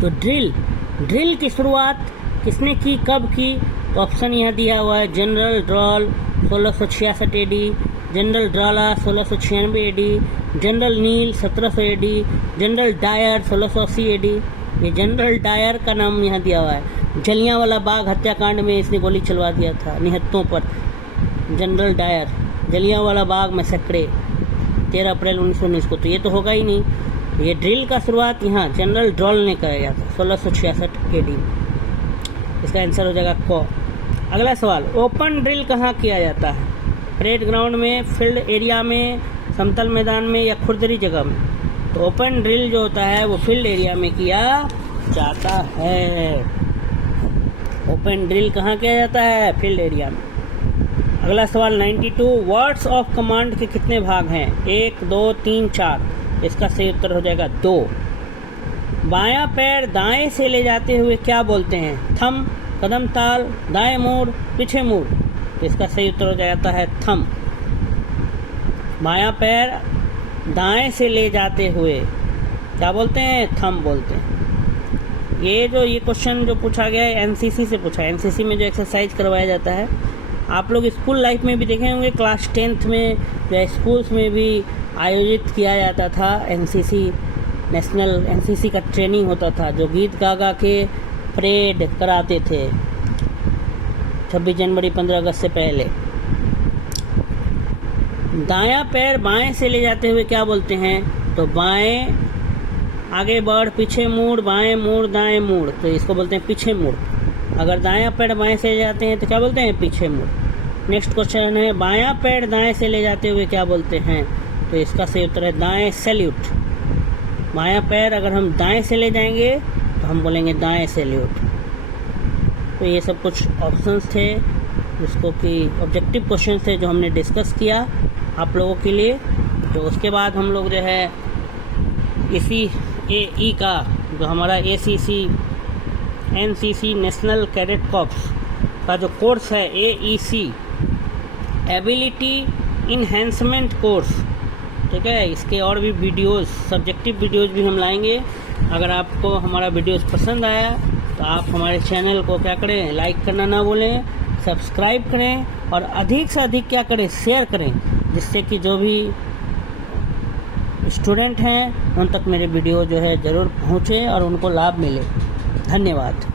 तो ड्रिल की शुरुआत किसने की, कब की? तो ऑप्शन यहाँ दिया हुआ है, जनरल ड्रॉल 1666 एडी, जनरल ड्राला 1696 AD, general Neill 1700 AD, general Dyer 1680 AD. ये जनरल डायर का नाम यहाँ दिया हुआ है। जलियांवाला बाग हत्याकांड में इसने गोली चलवा दिया था निहत्तों पर। जनरल डायर, जलियांवाला बाग मैसेक्रे 13 अप्रैल 1919 को। तो ये तो होगा ही नहीं। ये ड्रिल का शुरुआत यहाँ जनरल ड्रॉल ने किया था 1666 एडी। इसका आंसर हो जाएगा क। अगला सवाल, ओपन ड्रिल कहाँ किया जाता है? परेड ग्राउंड में, फील्ड एरिया में, समतल मैदान में, या खुरदरी जगह में? तो ओपन ड्रिल जो होता है वो फील्ड एरिया में किया जाता है। ओपन ड्रिल कहाँ किया जाता है? फील्ड एरिया में। अगला सवाल 92, वर्ड्स ऑफ कमांड के कितने भाग हैं? 1, 2, 3, 4। इसका सही उत्तर हो जाएगा 2। बायां पैर दाएं से ले जाते हुए क्या बोलते हैं? थम, कदम ताल, दाएं मोड़, पीछे मोड़। तो इसका सही उत्तर हो जाता है थम। बायां पैर दाएं से ले जाते हुए क्या बोलते हैं? थम बोलते हैं। ये क्वेश्चन जो पूछा गया है एनसीसी से पूछा है। एनसीसी में जो एक्सरसाइज करवाया जाता है, आप लोग स्कूल लाइफ में भी देखे होंगे, क्लास 10th में या स्कूल्स में भी आयोजित किया जाता था। एनसीसी, नेशनल एनसीसी का ट्रेनिंग होता था, जो गीत गा के परेड कराते थे 26 जनवरी 15 अगस्त से पहले। दायां पैर बाएं से ले जाते हुए क्या बोलते हैं? तो बाएं, आगे बढ़, पीछे मुड़, बाएं मुड़, दाएं मुड़। तो इसको बोलते हैं पीछे मुड़। अगर दायां पैर बाएं से ले जाते हैं तो क्या बोलते हैं? पीछे मुड़। नेक्स्ट क्वेश्चन है, बायां पैर दाएं से ले जाते हुए क्या बोलते हैं? तो इसका सही उत्तर है दाएं सैल्यूट। बायां पैर अगर हम दाएं से ले जाएंगे तो हम बोलेंगे दाएं सैल्यूट। तो ये सब कुछ ऑप्शंस थे जिसको कि ऑब्जेक्टिव क्वेश्चन थे जो हमने डिस्कस किया आप लोगों के लिए। तो उसके बाद हम लोग जो है इसी AE का जो हमारा ACC NCC national cadet corps का जो कोर्स है AEC एबिलिटी इन्हेंसमेंट कोर्स, ठीक है, इसके और भी वीडियोस, सब्जेक्टिव वीडियोस भी हम लाएंगे। अगर आपको हमारा वीडियोस पसंद आया तो आप हमारे चैनल को क्या करें, लाइक करना ना भूलें, सब्सक्राइब करें और अधिक से अधिक क्या करें, शेयर करें, जिससे कि जो भी स्टूडेंट हैं उन तक मेरे वीडियो जो है ज़रूर पहुँचे और उनको लाभ मिले। धन्यवाद।